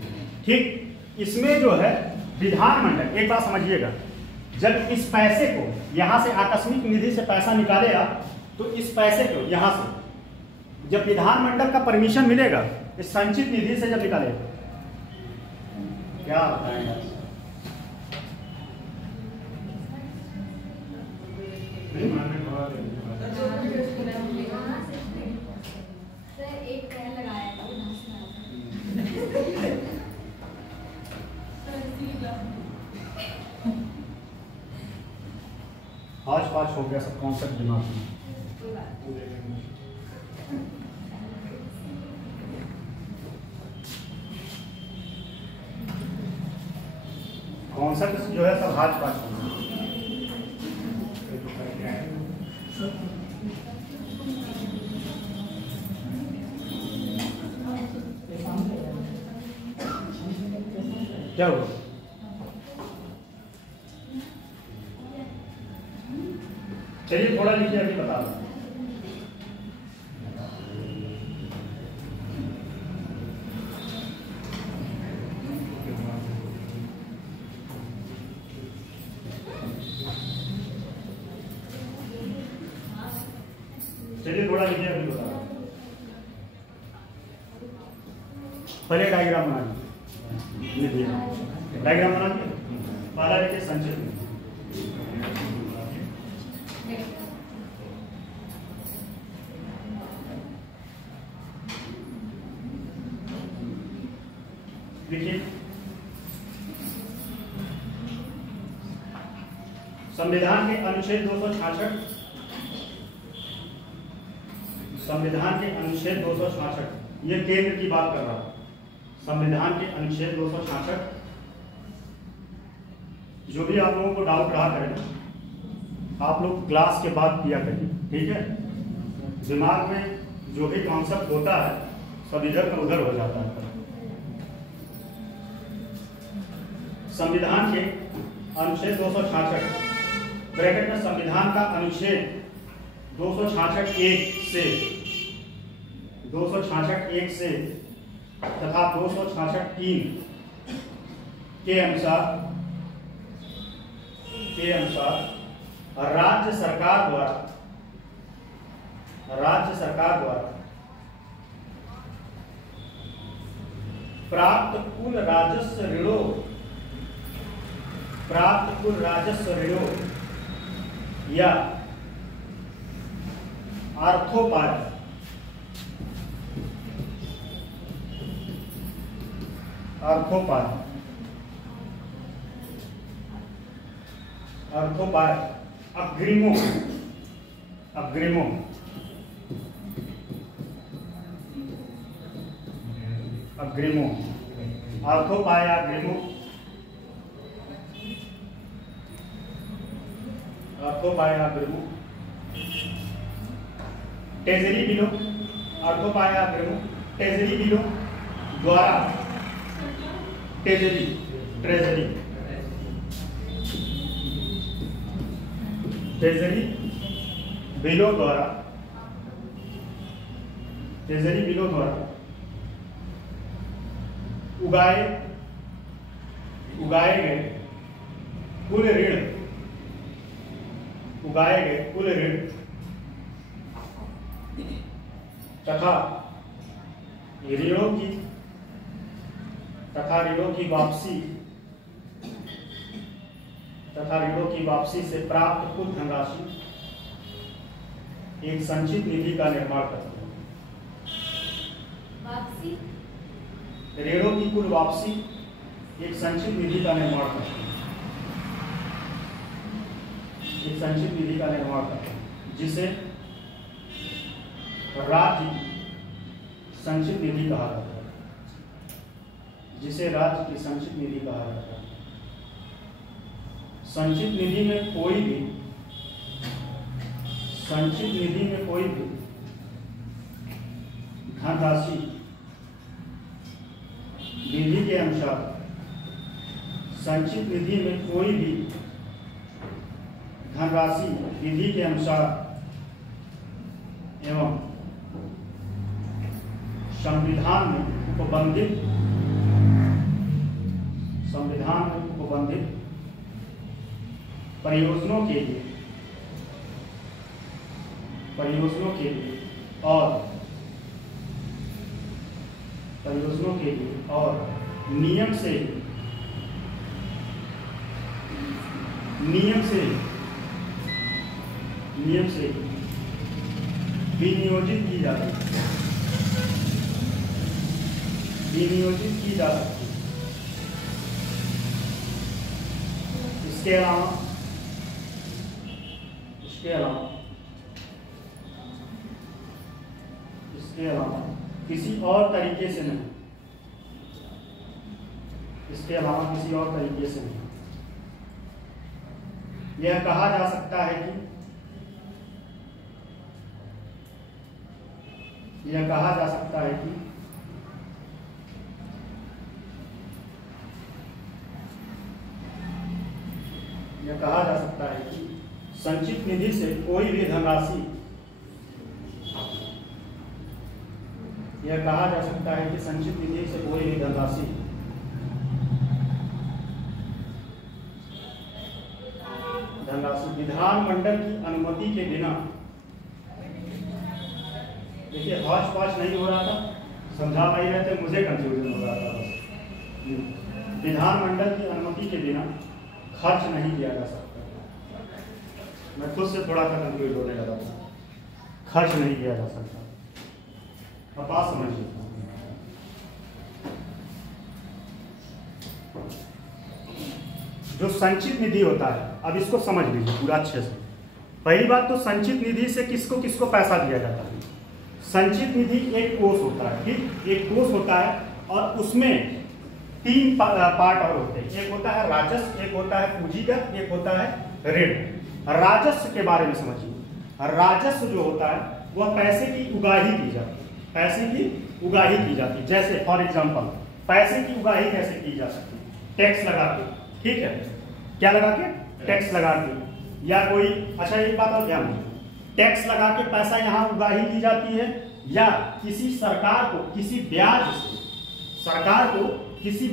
ठीक, इसमें जो है विधानमंडल, एक बात समझिएगा, जब इस पैसे को यहाँ से आकस्मिक निधि से पैसा निकालेगा तो इस पैसे को यहाँ से जब विधानमंडल का परमिशन मिलेगा, इस संचित निधि से जब निकालेगा, क्या बताएंगे? एक पैर लगाया आज पाँच हो गया सब कॉन्सेप्ट दिमाग में। कॉन्सेप्ट जो है सब हाथ पाँच हो गया। क्या हुआ? चलिए थोड़ा नीचे अभी बता दो। चलिए थोड़ा नीचे अभी बता दो। पहले डायग्राम बना लीजिए। डायग्राम बना लीजिए। पहला देखिए संचित निधि। देखिए संविधान के अनुच्छेद 266, संविधान के अनुच्छेद 266, ये केंद्र की बात कर रहा हूं। संविधान के अनुच्छेद 266, जो भी आप लोगों को डाउट रहा करें आप लोग क्लास के बाद किया करिए, ठीक है? दिमाग में जो भी कॉन्सेप्ट होता है सब इधर का उधर हो जाता है। संविधान के अनुच्छेद 266 ब्रैकेट में संविधान का अनुच्छेद 266(1) से तथा 266(3) के अनुसार राज्य सरकार द्वारा प्राप्त कुल राजस्व ऋणों या अर्थोपार्जन अग्रिमों ट्रेजरी बिलों द्वारा उगाए गए कुल ऋण तथा ऋणों की वापसी से प्राप्त कुल धनराशि एक संचित निधि का निर्माण करती है। ऋणों की कुल वापसी एक संचित निधि का निर्माण करते हैं, एक संचित निधि का निर्माण करते हैं जिसे राज्य संचित निधि कहा जाता है, जिसे राज्य की संचित निधि कहा जाता है। संचित निधि में कोई भी धनराशि विधि के अनुसार, संचित निधि में कोई भी धनराशि विधि के अनुसार एवं संविधान में उपबंधित प्रयोजनों के लिए और नियम से विनियोजित की जा सकती है। इसके अलावा किसी और तरीके से नहीं, यह कहा जा सकता है कि संचित निधि से कोई भी धनराशि विधानमंडल की अनुमति के बिना, देखिए हौच पौच नहीं हो रहा था, समझा पाई रहे थे, मुझे कंफ्यूजन हो रहा था बस। विधानमंडल की अनुमति के बिना खर्च नहीं किया जा सकता। मैं खुद से थोड़ा सा कंफ्यूज होने लगा था, खर्च नहीं किया जा सकता। अब बात समझिए, जो संचित निधि होता है, अब इसको समझ लीजिए पूरा अच्छे से। पहली बात तो संचित निधि से किसको किसको पैसा दिया जाता है। संचित निधि एक कोष होता है, ठीक, एक कोष होता है और उसमें 3 पार्ट और होते हैं। एक होता है राजस्व, एक होता है पूंजीगत, एक होता है ऋण। राजस्व के बारे में समझिए। राजस्व जो होता है वह पैसे की उगाही की जाती है। जैसे फॉर एग्जांपल पैसे की उगाही कैसे की जा सकती है? टैक्स लगा के, ठीक है, क्या लगा के? टैक्स लगा के, या कोई, अच्छा एक बात और ध्यान दीजिए, टैक्स लगा के पैसा यहाँ उगाही की जाती है, या किसी सरकार को किसी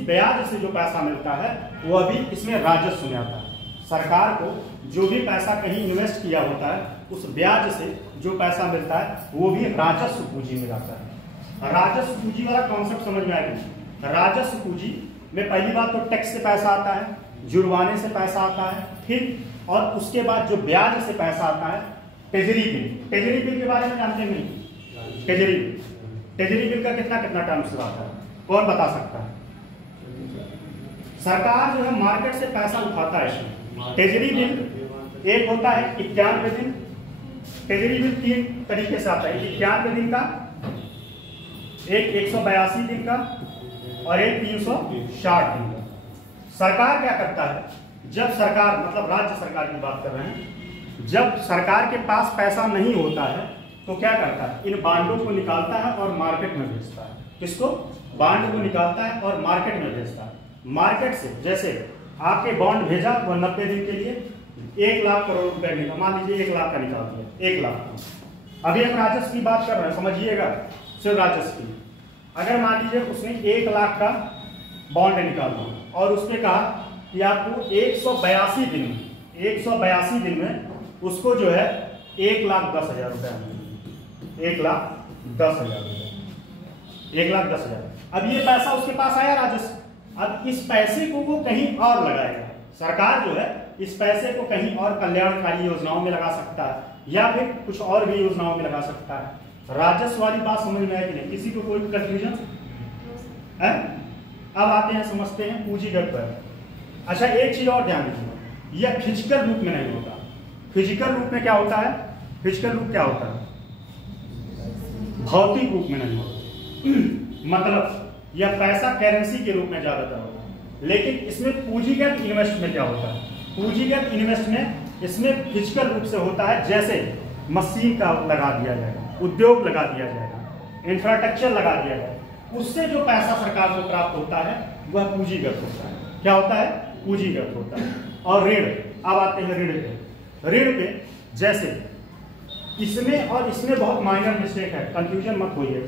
ब्याज से जो पैसा मिलता है वह भी इसमें राजस्व में आता है। सरकार को जो भी पैसा कहीं इन्वेस्ट किया होता है उस ब्याज से जो पैसा मिलता है वो भी राजस्व पूंजी में जाता है। राजस्व पूंजी वाला कॉन्सेप्ट समझ में आएगा। राजस्व पूंजी में पहली बात तो टैक्स से पैसा आता है, जुर्माने से पैसा आता है, ठीक, और उसके बाद जो ब्याज से पैसा आता है, ट्रेजरी बिल के बारे में जानते नहीं? ट्रेजरी बिल का कितना टर्म्स आता है, कौन बता सकता है? सरकार जो है मार्केट से पैसा उठाता है। ट्रेजरी बिल एक होता है 91 दिन, ट्रेजरी बिल 3 तरीके से आता है, 91 दिन का, एक 182 दिन का और एक 360 दिन का। सरकार क्या करता है, जब सरकार, मतलब राज्य सरकार की बात कर रहे हैं, जब सरकार के पास पैसा नहीं होता है तो क्या करता है, इन बांडों को निकालता है और मार्केट में बेचता है। किसको? बांड को निकालता है और मार्केट में बेचता है। मार्केट से जैसे आपके बॉन्ड भेजा वो 90 दिन के लिए 1 लाख करोड़ रुपए निकाल, मान लीजिए 1 लाख का निकाल दिया, 1 लाख। अभी हम राजस्व की बात कर रहे हैं, समझिएगा, सिर्फ राजस्व की। अगर मान लीजिए उसने 1 लाख का बॉन्ड निकाला और उसने कहा कि आपको 182 दिन में उसको जो है 1,10,000 रुपए, 1,10,000 रुपए, 1,10,000। अब ये पैसा उसके पास आया राजस्व। अब इस पैसे को वो कहीं और लगाएगा। सरकार जो है इस पैसे को कहीं और कल्याणकारी योजनाओं में लगा सकता है या फिर कुछ और भी योजनाओं में लगा सकता है। राजस्व वाली बात समझ में आए कि नहीं? किसी को कोई कंफ्यूजन है? अब आते हैं समझते हैं पूंजीगत व्यय। अच्छा एक चीज और ध्यान दीजिए, यह फिजिकल रूप में नहीं होता। फिजिकल रूप में क्या होता है? फिजिकल रूप क्या होता है? भौतिक रूप में नहीं होता। मतलब यह पैसा करेंसी के रूप में ज्यादातर होता है। लेकिन इसमें पूंजीगत इन्वेस्ट में क्या होता है? पूंजीगत इन्वेस्ट में इसमें फिजिकल रूप से होता है, जैसे मशीन का लगा दिया जाएगा, उद्योग लगा दिया जाएगा, इंफ्रास्ट्रक्चर लगा दिया जाएगा, उससे जो पैसा सरकार को प्राप्त होता है वह पूंजीगत होता है। क्या होता है? पूंजीगत होता है। और ऋण, अब आते हैं ऋण पे। ऋण पे जैसे इसमें और इसमें बहुत माइनर मिस्टेक है, कंफ्यूज मत होइए,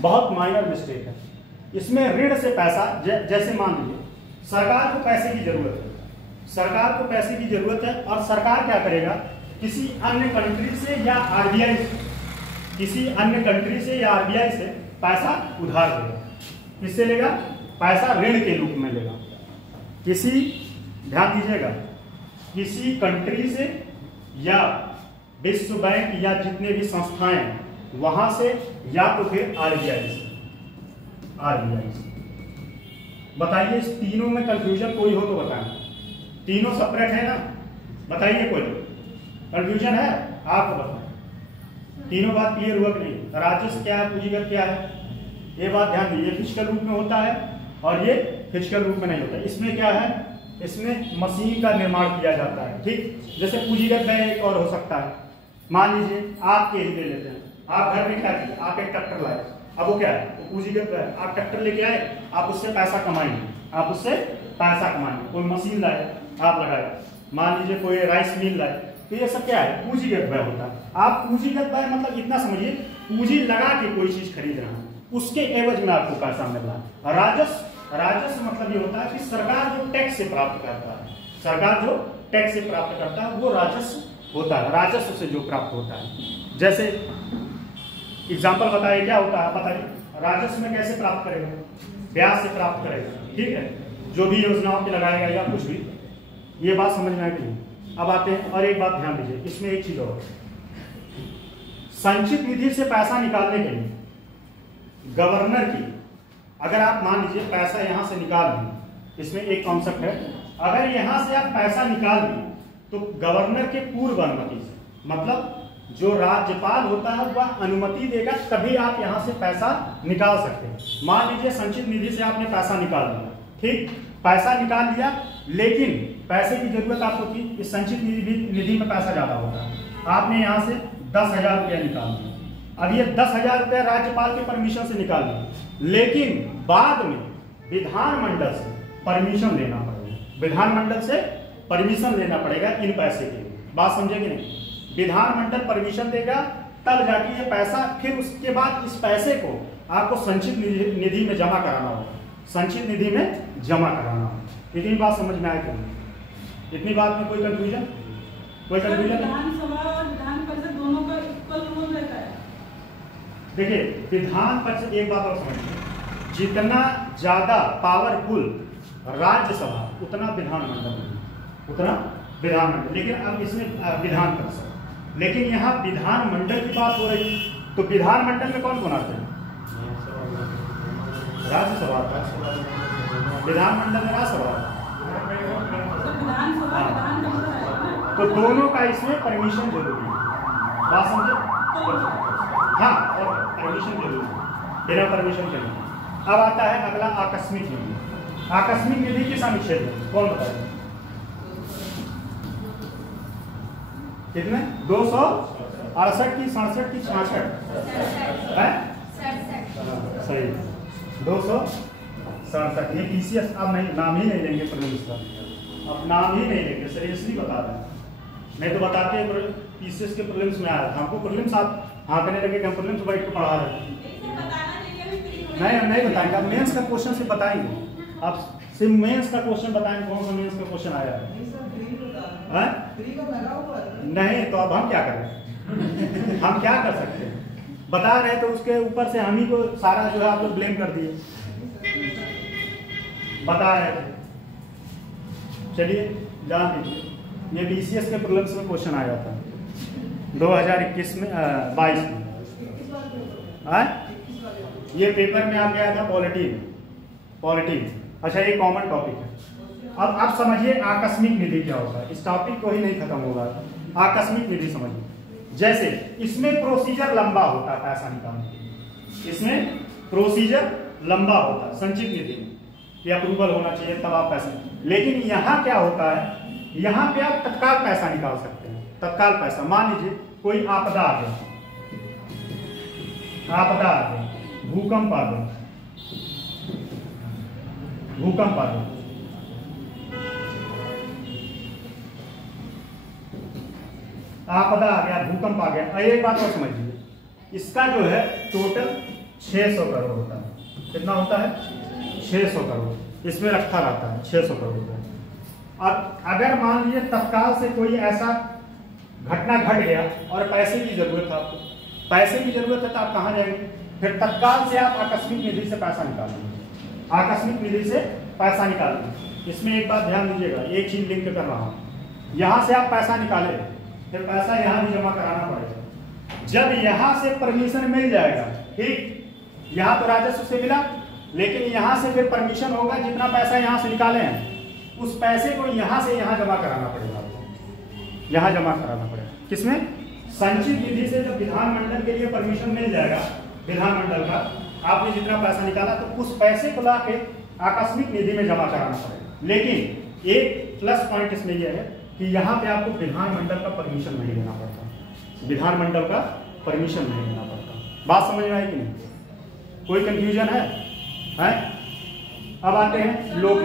बहुत माइनर मिस्टेक है। इसमें ऋण से पैसा जैसे मान लीजिए सरकार को पैसे की जरूरत है, सरकार को पैसे की जरूरत है और सरकार क्या करेगा, किसी अन्य कंट्री से या आरबीआई से, किसी अन्य कंट्री से या आरबीआई से पैसा उधार लेगा। किससे लेगा? पैसा ऋण के रूप में लेगा। किसी, ध्यान दीजिएगा, किसी कंट्री से या विश्व बैंक या जितने भी संस्थाएं वहां से, या तो फिर आरबीआई से। बताइए इस तीनों में कंफ्यूजन कोई हो तो बताएं। तीनों सेपरेट है ना? बताइए कोई कंफ्यूजन है? आपको बताएं। तीनों बात क्लियर हुआ कि नहीं? राजस्व क्या है, पूंजीगत क्या है, ये बात ध्यान दीजिए। फिजिकल रूप में होता है और ये फिजिकल रूप में नहीं होता। इसमें क्या है? इसमें मशीन का निर्माण किया जाता है, ठीक। जैसे पूंजीगत व्यय एक और हो सकता है, मान लीजिए आपके ही ले लेते हैं, आप घर में क्या किए, आप एक ट्रैक्टर लाए, अब वो क्या है, वो पूंजीगत व्यय। आप ट्रैक्टर लेके आए, आप उससे पैसा कमाएंगे, आप उससे पैसा कमाएंगे। कोई मशीन लाए, आप लगाए, मान लीजिए कोई राइस मिल लाए, तो ये सब क्या है? पूंजीगत व्यय होता है। आप पूंजीगत व्यय मतलब इतना समझिए, पूंजी लगा के कोई चीज खरीद रहे हैं, उसके एवज में आपको पैसा मिल रहा है। राजस्व, राजस्व मतलब ये होता है कि सरकार जो टैक्स से प्राप्त करता है, सरकार जो टैक्स से प्राप्त करता है वो राजस्व होता है, राजस्व से जो प्राप्त होता है। जैसे एग्जांपल बताइए क्या होता है, बताइए राजस्व में कैसे प्राप्त करेगा? ब्याज से प्राप्त करेगा, ठीक है, जो भी योजनाओं की लगाएगा या कुछ भी। ये बात समझ में आई कि नहीं? अब आते हैं और एक बात ध्यान दीजिए, इसमें एक चीज और, संचित निधि से पैसा निकालने के लिए गवर्नर की, अगर आप मान लीजिए पैसा यहां से निकाल दिए, इसमें एक कॉन्सेप्ट है, अगर यहां से आप पैसा निकाल दिए तो गवर्नर के पूर्व अनुमति से, मतलब जो राज्यपाल होता है वह अनुमति देगा तभी आप यहां से पैसा निकाल सकते हैं। मान लीजिए संचित निधि से आपने पैसा निकाल लिया, ठीक, पैसा निकाल लिया, लेकिन पैसे की जरूरत आपको थी, इस संचित निधि में पैसा ज्यादा होता है, आपने यहां से 10,000 रुपया निकाल दिया। अब ये 10,000 रुपया राज्यपाल के परमिशन से निकाल दिया, लेकिन बाद में विधानमंडल से परमिशन लेना पड़ेगा, विधानमंडल से परमिशन लेना पड़ेगा इन पैसे के लिए। बात समझे कि नहीं? विधानमंडल परमिशन देगा तब जाके ये पैसा, फिर उसके बाद इस पैसे को आपको संचित निधि में जमा कराना होगा, संचित निधि में जमा कराना होगा। इतनी बात समझ में आए कि नहीं? इतनी बात में कोई कंफ्यूजन? कोई कंफ्यूजन? विधानसभा और विधान परिषद दोनों का इक्वल रोल रहता है। देखिए विधान परिषद, एक बात और समझिए, जितना ज्यादा पावरफुल राज्यसभा उतना विधानमंडल, उतना विधानमंडल। लेकिन अब इसमें विधान परिषद, लेकिन यहाँ विधानमंडल की बात हो रही है, तो विधानमंडल में कौन कौन आते हैं? राज्यसभा, विधानमंडल में राज्यसभा, तो दोनों का इसमें परमिशन जरूरी है। बात समझे? हाँ, और परमिशन जरूरी है, बिना परमिशन के नहीं। अब आता है अगला आकस्मिक निधि। आकस्मिक निधि किस अनुच्छेद में, कौन बताएगा? कितने? 268 की, 67 की, 66 है? सही, 267। ये पीसीएस अब नहीं, नाम ही नहीं लेंगे प्रीलिम्स का, अब नाम ही नहीं लेंगे, सीरियसली बता रहे हैं। नहीं तो बताते हैं पीसीएस के प्रीलिम्स में आया था, हमको प्रीलिम्स आप हाँकने लगे कि हम प्रीलिम्स बैठ के पढ़ा रहे हैं। नहीं, हम नहीं बताएंगे, आप मेंस का क्वेश्चन से बताएंगे, आप सिर्फ मेंस का क्वेश्चन बताएंगे, कौन सा मेंस का क्वेश्चन आया है? नहीं, तो अब हम क्या करें? हम क्या कर सकते हैं? बता रहे तो उसके ऊपर से हम ही को सारा जो है आप लोग ब्लेम कर दिए, बता रहे थे। चलिए जान दीजिए, ये बीसीएस के प्रीलिम्स में क्वेश्चन आया था 2021 में, 22 में। ये पेपर में आ गया था पॉलिटी में, पॉलिटी। अच्छा, ये कॉमन टॉपिक है। अब आप समझिए आकस्मिक निधि क्या होता है। इस टॉपिक को ही नहीं खत्म होगा। आकस्मिक निधि समझिए। जैसे इसमें प्रोसीजर लंबा होता है पैसा निकालने के लिए, इसमें प्रोसीजर लंबा होता है संचित निधि की अप्रूवल होना चाहिए तब आप पैसा। लेकिन यहाँ क्या होता है, यहाँ पे आप तत्काल पैसा निकाल सकते हैं। तत्काल पैसा, मान लीजिए कोई आपदा आ गया, आपदा आ गई, भूकंप आ गया, भूकंप आ गया, आपदा आ गया, भूकंप आ गया। और एक बात और समझिए, इसका जो है टोटल 600 करोड़ होता है। कितना होता है? 600 करोड़ इसमें रखा रहता है, 600 करोड़ रुपए। अब अगर मान लीजिए तत्काल से कोई ऐसा घटना घट गया और पैसे की जरूरत है, आपको पैसे की जरूरत है तो आप कहाँ जाएंगे? फिर तत्काल से आप आकस्मिक निधि से पैसा निकालेंगे। आकस्मिक निधि से पैसा निकालेंगे। इसमें एक बात ध्यान दीजिएगा, एक चीज लिंक कर रहा हूँ। यहाँ से आप पैसा निकाले, फिर पैसा यहाँ भी जमा कराना पड़ेगा। जब यहाँ से परमिशन मिल जाएगा, ठीक, यहाँ तो राजस्व से मिला, लेकिन यहाँ से फिर परमिशन होगा, जितना पैसा यहाँ से निकाले हैं उस पैसे को यहाँ से यहाँ जमा कराना पड़ेगा आपको। यहाँ जमा कराना पड़ेगा किसमें? संचित निधि से जब विधानमंडल के लिए परमिशन मिल जाएगा, विधानमंडल का, आपने जितना पैसा निकाला तो उस पैसे को लाके आकस्मिक निधि में जमा कराना पड़ेगा। लेकिन एक प्लस पॉइंट इसमें यह है कि यहाँ पे आपको विधानमंडल का परमिशन नहीं लेना पड़ता। विधानमंडल का परमिशन नहीं लेना पड़ता। बात समझ में आई कि नहीं? कोई कंफ्यूजन है? अब आते हैं लोक।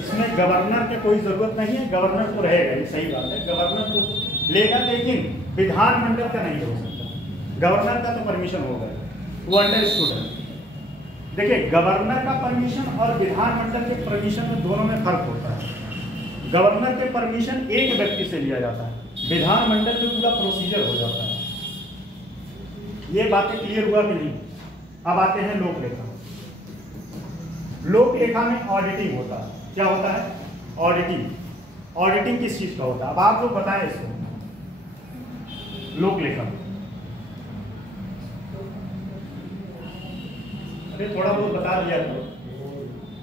इसमें गवर्नर की कोई जरूरत नहीं है। गवर्नर तो रहेगा, ये सही बात है, गवर्नर तो लेगा, लेकिन विधानमंडल का नहीं हो सकता। गवर्नर का तो परमिशन होगा, वो अंडरस्टूड है। देखिए, गवर्नर का परमिशन और विधानमंडल के परमिशन में दोनों में फर्क होता है। गवर्नर के परमिशन एक व्यक्ति से लिया जाता है, विधानमंडल में पूरा प्रोसीजर हो जाता है। ये बातें क्लियर हुआ कि नहीं? अब आते हैं लोक लेखा। लोक लेखा में ऑडिटिंग होता है। क्या होता है? ऑडिटिंग। ऑडिटिंग किस चीज का होता है? अब आप लोग बताएं इसको। लोक लेखा थोड़ा बहुत बता दिया तो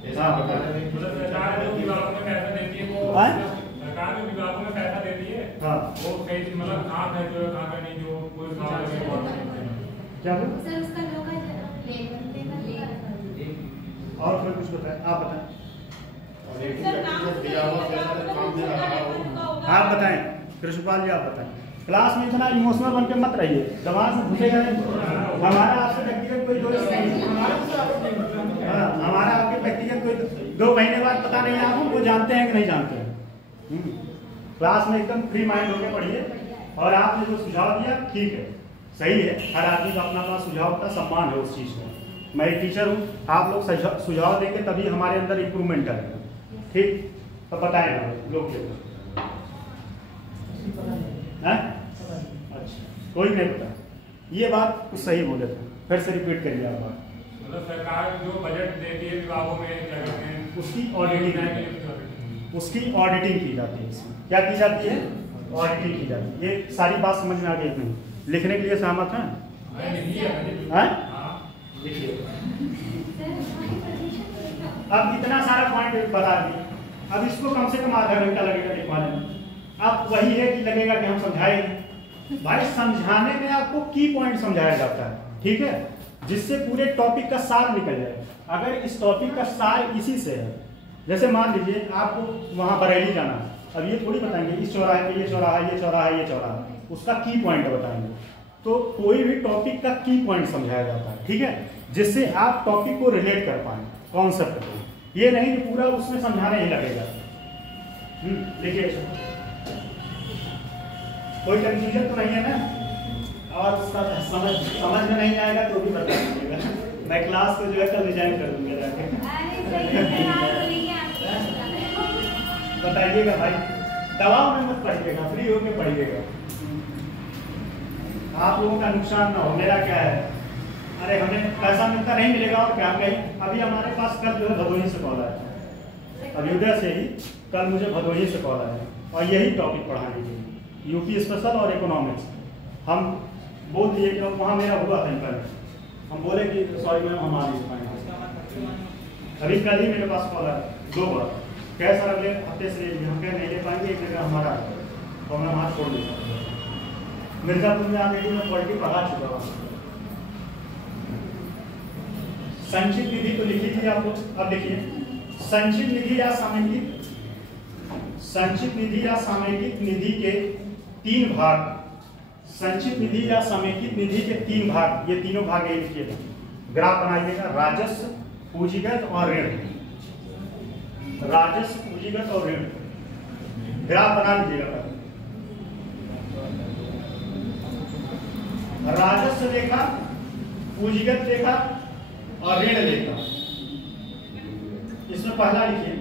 सरकार जो विभागों में पैसा देती है वो सरकार जो विभागों में पैसा देती है वो कई मतलब कहाँ खर्च हो कहाँ का नहीं, जो कोई क्या हो? सर उसका लोग और फिर कुछ बताएं, आप बताएं। आप बताएं कृष्णपाल जी, आप बताएं। क्लास में इतना इमोशनल बन के मत रहिए, दिमाग में घुसेगा नहीं। हमारा आपसे व्यक्तिगत कोई दोस्त नहीं, हमारा आपके व्यक्तिगत कोई 2 महीने बाद पता नहीं आपको वो जानते हैं कि नहीं जानते हैं। क्लास में एकदम फ्री माइंड होकर पढ़िए। और आपने जो सुझाव दिया ठीक है, सही है, हर आदमी का अपना अपना सुझाव का सम्मान है उस चीज़ में। मैं एक टीचर हूँ, आप लोग सुझाव देंगे तभी हमारे अंदर इम्प्रूवमेंट आएगा। ठीक, तो बताएं लोग अच्छा, कोई नहीं पता। ये बात कुछ सही बोले थे, फिर से रिपीट करिए आप बात। मतलब सरकार जो बजट देती है विभागों में उसकी ऑडिटिंग की जाती है। इसमें क्या की जाती है? ऑडिटिंग की जाती है। ये सारी बात समझ में आ गई नहीं? लिखने के लिए सहमत हैं? लिखिए। अब इतना सारा पॉइंट बता दिए, अब इसको कम से कम आधा घंटा लगेगा लिखवाने में। अब वही है कि लगेगा कि हम समझाएंगे। भाई समझाने में आपको की पॉइंट समझाया जाता है, ठीक है, जिससे पूरे टॉपिक का सार निकल जाए। अगर इस टॉपिक का सार इसी से है, जैसे मान लीजिए आपको वहां बरेली जाना है, अब ये थोड़ी बताएंगे इस चौराहे पे ये चौराहा, ये चौराहा, ये चौराहा, उसका की पॉइंट बताएंगे। तो कोई भी टॉपिक का की पॉइंट समझाया जाता है, ठीक है, जिससे आप टॉपिक को रिलेट कर पाए कॉन्सेप्ट को। ये नहीं कि पूरा उसमें समझाने ही लगेगा। देखिए, कोई कंफ्यूजन तो नहीं है ना? और उसका समझ में नहीं आएगा तो भी बता दीजिएगा, मैं क्लास को जो है कल डिजाइन कर दूंगा जाके। बताइएगा भाई, दबाव में मत पढ़िएगा, फ्री होकर पढ़िएगा, आप लोगों का नुकसान ना हो। मेरा क्या है, अरे हमें पैसा मिलता नहीं मिलेगा और क्या कहीं। अभी हमारे पास कल जो है भदोही से कॉल आया, अयोध्या से ही कल मुझे भदोही से कॉल आया और यही टॉपिक पढ़ाने के लिए, यूपी स्पेशल और इकोनॉमिक्स। हम बोल दिए कि वहाँ मेरा हुआ था इंटरव्यू, हम बोले कि सॉरी मैम हम आ नहीं पाएंगे। अभी कल ही मेरे पास कॉल आया 2 बार, क्या सर अगले हफ्ते से ले लीजिए, हम क्या नहीं ले पाएंगे, एक जगह हमारा है तो हमने वहाँ छोड़ दिया। मिर्जापुर में आने की मैं क्वालिटी पढ़ा चुका हूँ। संचित निधि तो लिखी थी आपको, अब देखिए संचित निधि या सामयिक, संचित निधि या सामयिक निधि के 3 भाग, संचित निधि या सामयिक निधि के 3 भाग, ये तीनों भाग ये लिखिएगा, ग्राफ बनाइएगा, राजस्व, पूंजीगत और ऋण, राजस्व, पूंजीगत और ऋण, ग्राफ बना लीजिएगा। राजस्व लेखा, पूंजीगत लेखा और ऋण लेखा, इसमें पहला लिखिए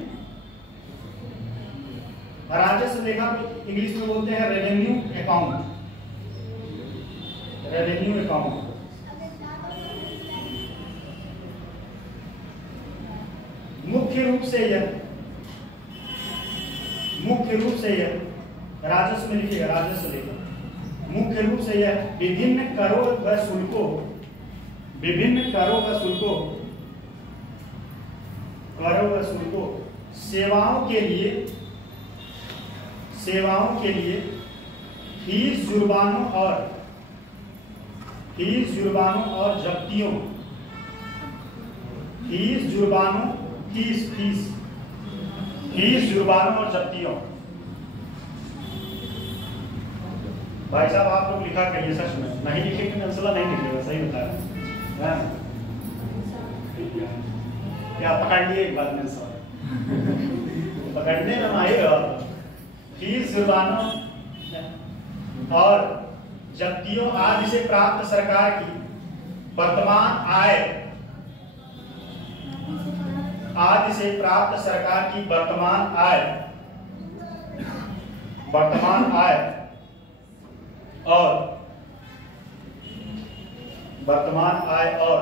राजस्व लेखा को इंग्लिश में बोलते हैं रेवेन्यू अकाउंट, रेवेन्यू अकाउंट। मुख्य रूप से यह राजस्व में लिखिएगा, राजस्व लेखा मुख्य रूप से यह विभिन्न करों व शुल्कों, विभिन्न करों व शुल्कों, करों व शुल्कों, सेवाओं के लिए फीस, जुर्मानों और जब्तियों, फीस, जुर्मानों, फीस, जुर्मानों और जब्तियों। भाई साहब आप लोग लिखा करिए, सच में नहीं लिखेंगे कंसला नहीं लिखेगा, सही बताया क्या पकड़ लिए एक बात में सर पकड़ने में आएगा। फीस, जुर्मानों और जब्तियों आदि से प्राप्त सरकार की वर्तमान आय, आदि से प्राप्त सरकार की वर्तमान आय और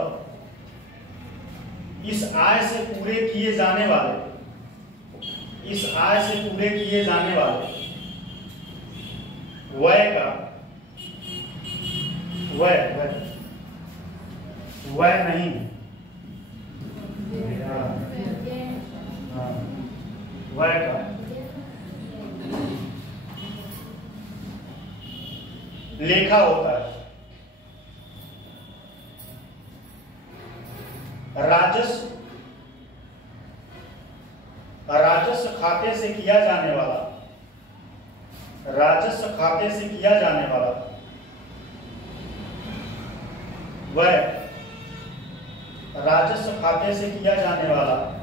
इस आय से पूरे किए जाने वाले वह नहीं वह का लेखा होता है। राजस्व खाते से किया जाने वाला, राजस्व खाते से किया जाने वाला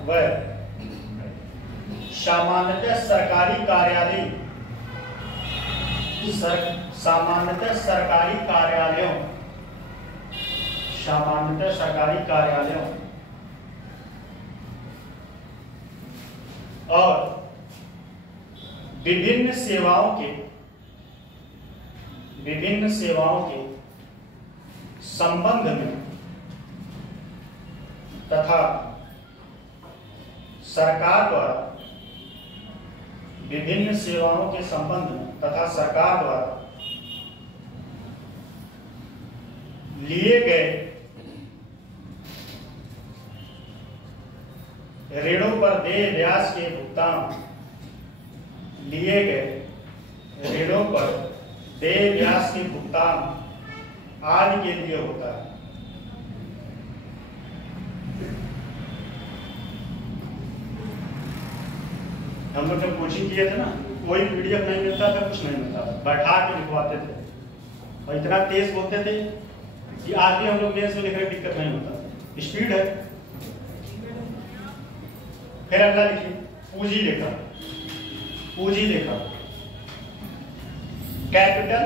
वह सामान्यतः सरकारी कार्यालयों और विभिन्न सेवाओं के संबंध में तथा सरकार द्वारा लिए गए ऋणों पर देय ब्याज के भुगतान आदि के लिए होता है। हम लोग जब कोचिंग किए थे ना, कोई पीडीएफ नहीं मिलता था, कुछ नहीं मिलता था, बैठा के लिखवाते थे और इतना तेज बोलते थे कि आज भी हम लोग बेंच में लिखने दिक्कत नहीं होता, स्पीड है। फिर अगला लिखिए पूंजी लेखा, कैपिटल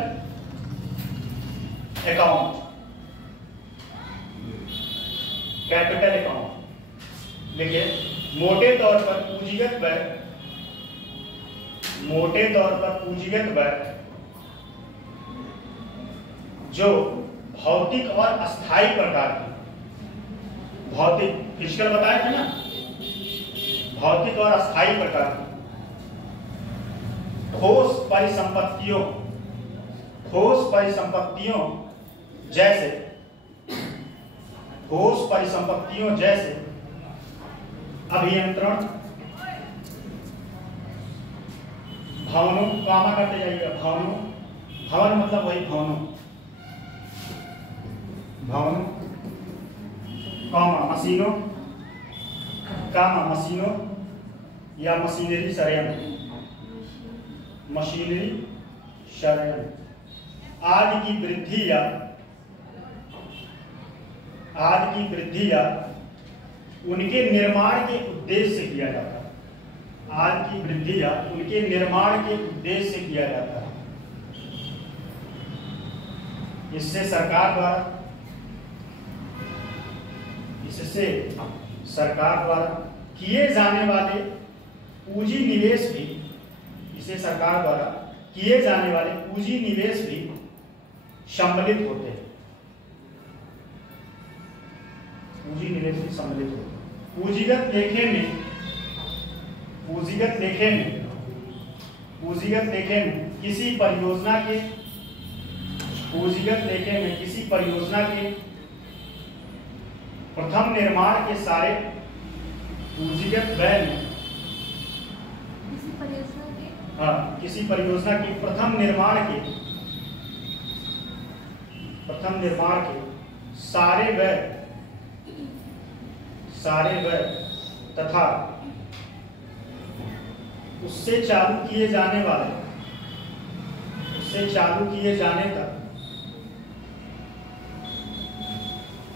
अकाउंट, देखिए मोटे तौर पर पूंजीगत व्यय जो भौतिक और अस्थायी प्रकार की, भौतिक फिजिकल बताया था ना, भौतिक और अस्थायी प्रकार की ठोस परिसंपत्तियों जैसे ठोस परिसंपत्तियों जैसे अभियंत्रण, भवनों, कामा करते जाइएगा, भवनों, भवन मतलब वही भवनों, भवनों, कामा मशीनों, कामा मशीनों या मशीनरी संयंत्र, मशीनरी संयंत्र आदि की वृद्धि या उनके निर्माण के उद्देश्य से किया जाता है। आदि की वृद्धि या उनके निर्माण के उद्देश्य से किया जाता है। इससे सरकार द्वारा किए जाने वाले पूंजी निवेश भी, इसे सरकार द्वारा किए जाने वाले पूंजी निवेश भी सम्मिलित होते हैं। पूंजी निवेश भी सम्मिलित होते हैं। पूंजीगत लेखे में किसी परियोजना के प्रथम निर्माण के सारे पूंजीगत व्यय में किसी परियोजना के प्रथम निर्माण के सारे व्यय तथा उससे चालू किए जाने तक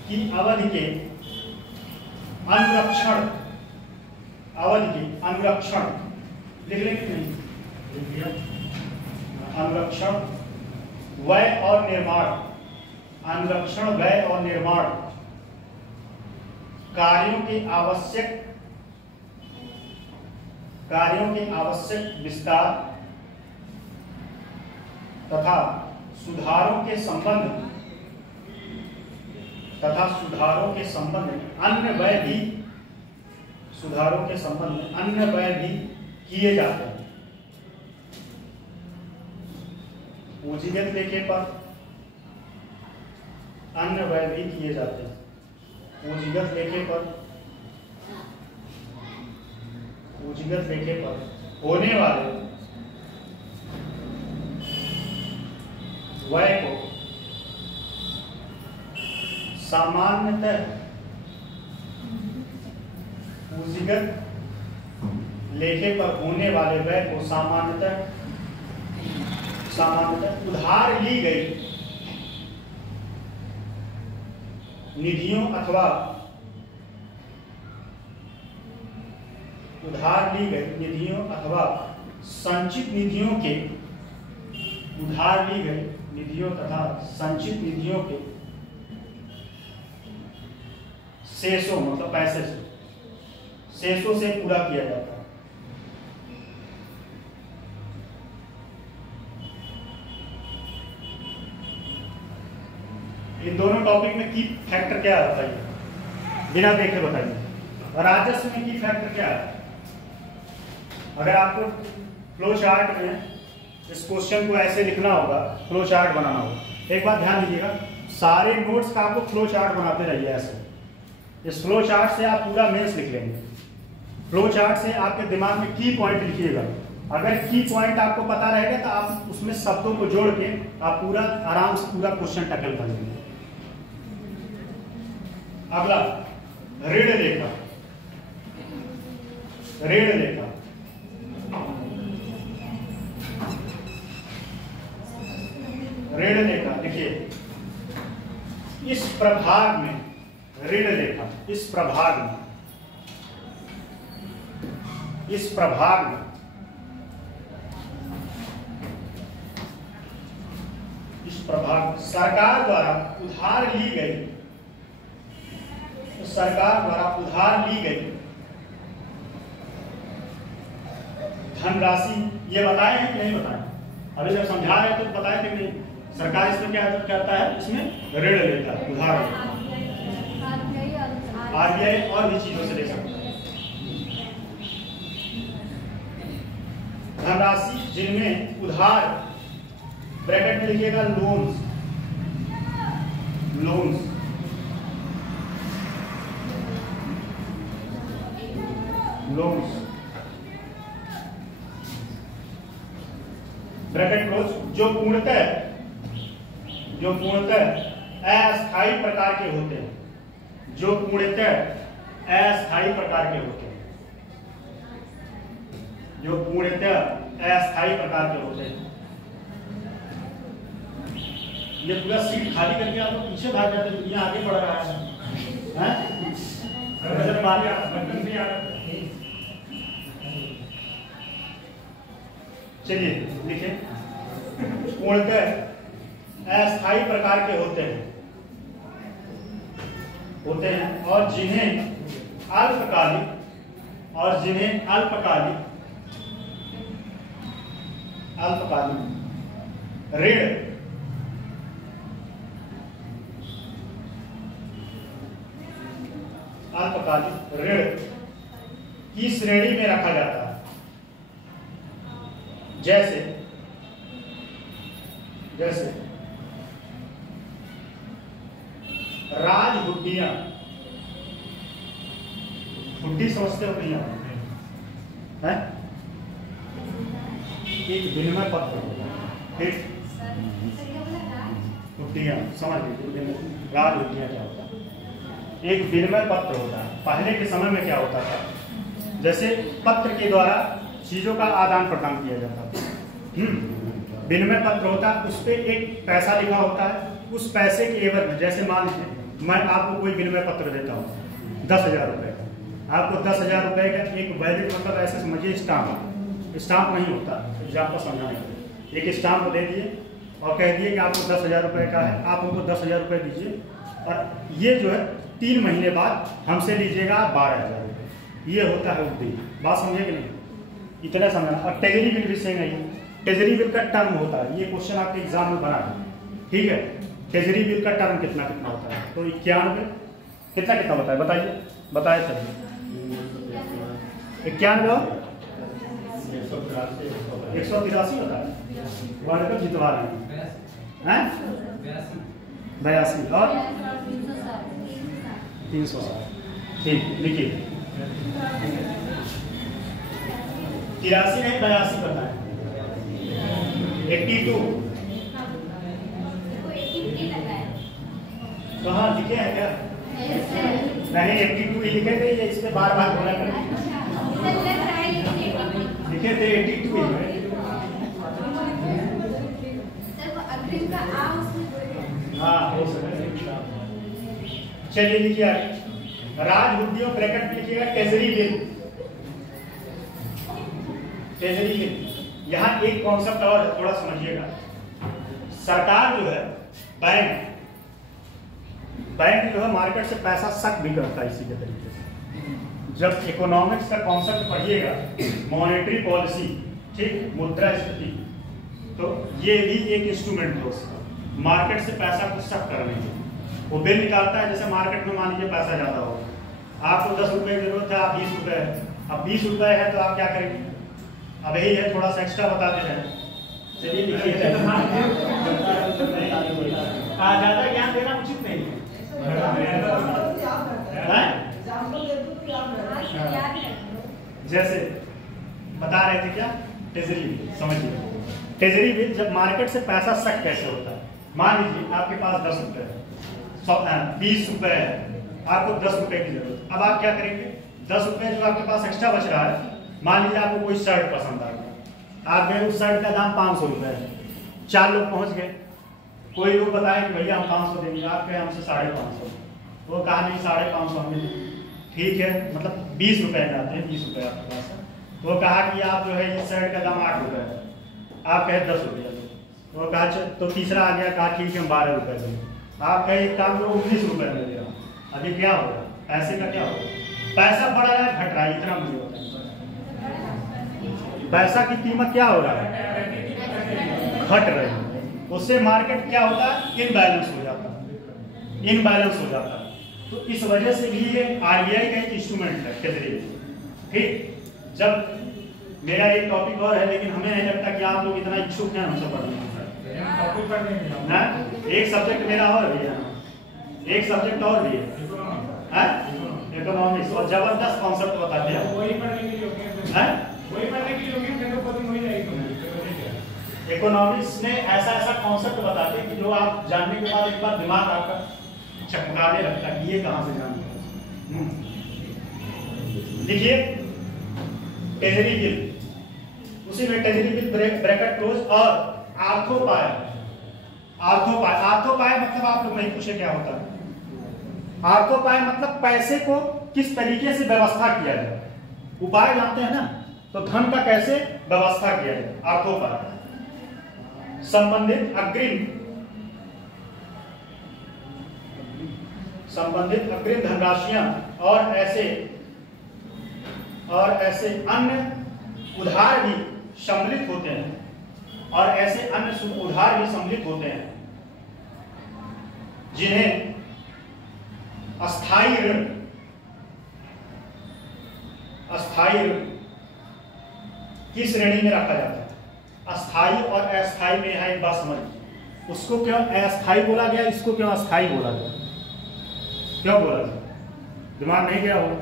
की अवधि के अनुरक्षण लिख लेंगे नहीं, अनुरक्षण व्यय और निर्माण कार्यों के आवश्यक विस्तार तथा सुधारों के संबंध में अन्य व्यय भी किए जाते हैं। पूंजीगत लेखे पर अन्य व्यय भी किए जाते हैं। पूंजीगत लेखे पर होने वाले व्यय को सामान्यतः पूंजीगत लेखे पर होने वाले व्यय को सामान्यतः उधार ली गई निधियों अथवा संचित निधियों के शेषों मतलब पैसे शेषों से पूरा किया जाता है। इन दोनों टॉपिक में की फैक्टर क्या है बताइए, बिना देखे बताइए। राजस्व में की फैक्टर क्या है? अगर आपको फ्लो चार्ट में इस क्वेश्चन को ऐसे लिखना होगा, फ्लो चार्ट बनाना होगा। एक बात ध्यान दीजिएगा, सारे नोट्स का आपको फ्लो चार्ट बनाते रहिए ऐसे। इस फ्लो चार्ट से आप पूरा मेंस लिख लेंगे। फ्लो चार्ट से आपके दिमाग में की पॉइंट लिखिएगा। अगर की पॉइंट आपको पता रहेगा तो आप उसमें शब्दों को जोड़ के आप पूरा आराम से पूरा क्वेश्चन टैकल कर लेंगे। अगला ऋण लेखा। देखिए इस प्रभाग में ऋण लेखा, इस प्रभाग सरकार द्वारा उधार ली गई धनराशि, ये बताए हैं कि नहीं बताए? अभी जब समझा रहे तो बताए थे कि नहीं? सरकार इसमें क्या करता है, इसमें ऋण लेता है, उधार आरबीआई और भी चीजों से ले सकता है। धनराशि जिनमें उधार ब्रैकेट में लिखिएगा लोन्स लोन्स ब्रैकेट क्लोज, जो पूर्णतः अस्थायी प्रकार के होते हैं, जो पूर्णतः अस्थायी प्रकार के होते हैं, जो पूर्णतः अस्थायी प्रकार के होते हैं। ये पूरा सीट खाली करके आप लोग पीछे भाग जाते हैं, दुनिया आगे बढ़ रहा है, हैं? चलिए लिखिए, पूर्णतः अस्थायी प्रकार के होते हैं और जिन्हें अल्पकालिक ऋण की श्रेणी में रखा जाता है। जैसे राजहुड्डियां, हुड्डी समझते हो नहीं आप? हैं? एक विनिमय पत्र होगा, ठीक? हुड्डियां समझ लीजिए, राजहुड्डियां क्या होता है? एक विनिमय पत्र होता है। पहले के समय में क्या होता था, जैसे पत्र के द्वारा चीजों का आदान प्रदान किया जाता था। विनिमय पत्र होता है, उस पर एक पैसा लिखा होता है, उस पैसे के एवज में, जैसे मान लीजिए मैं आपको कोई विनिमय पत्र देता हूँ 10,000 रुपए का, आपको 10,000 रुपए का एक वैलिड, मतलब ऐसे समझिए स्टाम्प नहीं होता, आपको समझाने के लिए एक स्टाम्प दे दिए और कह दिए कि आपको 10,000 रुपए का है, आप हमको 10,000 रुपए दीजिए और ये जो है 3 महीने बाद हमसे लीजिएगा 12,000 रुपये। ये होता है हुड्डी। बात समझे कि नहीं? इतना समझना। और ट्रेजरी बिल भी सेम है। ट्रेजरी बिल का टर्म होता है, ये क्वेश्चन आपके एग्जाम में बना है, ठीक है? ट्रेजरी बिल का टर्म कितना होता है? तो 91 कितना होता है बताइए, बताए थे 91 183 होता है। वर्ल्ड कप जितवा रहे हैं 82 और 360। ठीक, लिखिए 83 नहीं 82 करना है। 82 कहाँ लिखे हैं क्या? नहीं 82 ही लिखे थे, ये इस पे बार बार बोला करें। लिखे थे 82 ही। हाँ हो सकता है। चलिए लिखिए, राजहुड्डियों ब्रैकेट में लिखिएगा ट्रेजरी बिल। ट्रेजरी बिल, यहाँ एक कॉन्सेप्ट और है, थोड़ा समझिएगा। सरकार जो है, बैंक जो है मार्केट से पैसा सक भी करता है इसी के तरीके से। जब इकोनॉमिक्स का कॉन्सेप्ट पढ़िएगा, मॉनेटरी पॉलिसी, ठीक, मुद्रास्फीति, तो ये भी एक इंस्ट्रूमेंट है उसका, मार्केट से पैसा को सक करने के। वो बिल निकालता है, जैसे मार्केट में मान लीजिए पैसा ज्यादा हो, आपको 10 रुपए की जरूरत है, आप 20 रुपए है, अब 20 रुपए है तो आप क्या करेंगे? अब यही है, थोड़ा सा एक्स्ट्रा बता दे रहे। चलिए लिखिए, ज्यादा ज्ञान देना उचित नहीं है। जैसे बता रहे थे क्या, ट्रेजरी बिल समझिए। ट्रेजरी बिल जब मार्केट से पैसा सक कैसे होता है, मान लीजिए आपके पास 10 रुपए है, 20 रुपए है, आपको 10 रुपए की जरूरत। अब आप क्या करेंगे? 10 रुपए जो आपके पास एक्स्ट्रा बच रहा है, मान लीजिए आपको कोई शर्ट पसंद आ गया, आप गए, उस शर्ट का दाम 500 रुपए है, 4 लोग पहुंच गए, कोई लोग बताए कि भैया हम 500 देंगे, आप कहे हमसे 550। वो कहा नहीं 550 हमने, ठीक है, मतलब 20 रुपए में आते हैं, 20 रुपए आपके पास है। वो कहा कि आप जो है इस शर्ट का दाम 8 रुपए है, आप कहे 10 रुपये। वो कहा तो तीसरा आ गया, कहा ठीक है हम 12 रुपए देंगे, आप कहे एक काम करो 19 रुपए में दे रहा। अभी क्या होगा? पैसे का क्या होगा? पैसा बढ़ रहा है घट रहा है, इतना मुझे होता है। पैसा की कीमत क्या हो रहा है? घट रही है। उससे मार्केट क्या होता है? इनबैलेंस हो जाता है, इनबैलेंस हो जाता है। तो इस वजह से भी ये आरबीआई का एक इंस्ट्रूमेंट है ट्रेजरी। ठीक, जब मेरा एक टॉपिक और है, लेकिन हमें नहीं लगता कि आप लोग इतना इच्छुक हैं हमसे पढ़ने ना। एक सब्जेक्ट मेरा और भी है, एक सब्जेक्ट और भी है इकोनॉमिक्स, और जबरदस्त कॉन्सेप्ट बताते हैं। इकोनॉमिक्स में ऐसा ऐसा कॉन्सेप्ट बताते हैं कि जो आप जानने के बाद एक बार दिमाग आपका चमकाने लगता है कि ये कहां से जान लिया। देखिए ट्रेजरी बिल, उसी में ट्रेजरी बिल ब्रैकेट क्लोज और आर्थोपाय। आर्थोपाय मतलब आप लोग नहीं पूछे क्या होता है। आर्थोपाय मतलब पैसे को किस तरीके से व्यवस्था किया जाए। उपाय जानते हैं ना, तो धन का कैसे व्यवस्था किया जाए, आर्थोपाय। संबंधित अग्रिम धनराशियां और ऐसे अन्य उधार भी सम्मिलित होते हैं, जिन्हें अस्थायी ऋण की श्रेणी में रखा जाता है। अस्थायी और अस्थायी में यहाँ एक बात समझ, उसको क्यों अस्थायी बोला गया, इसको क्यों अस्थायी बोला गया, क्यों बोला गया, दिमाग नहीं गया होगा।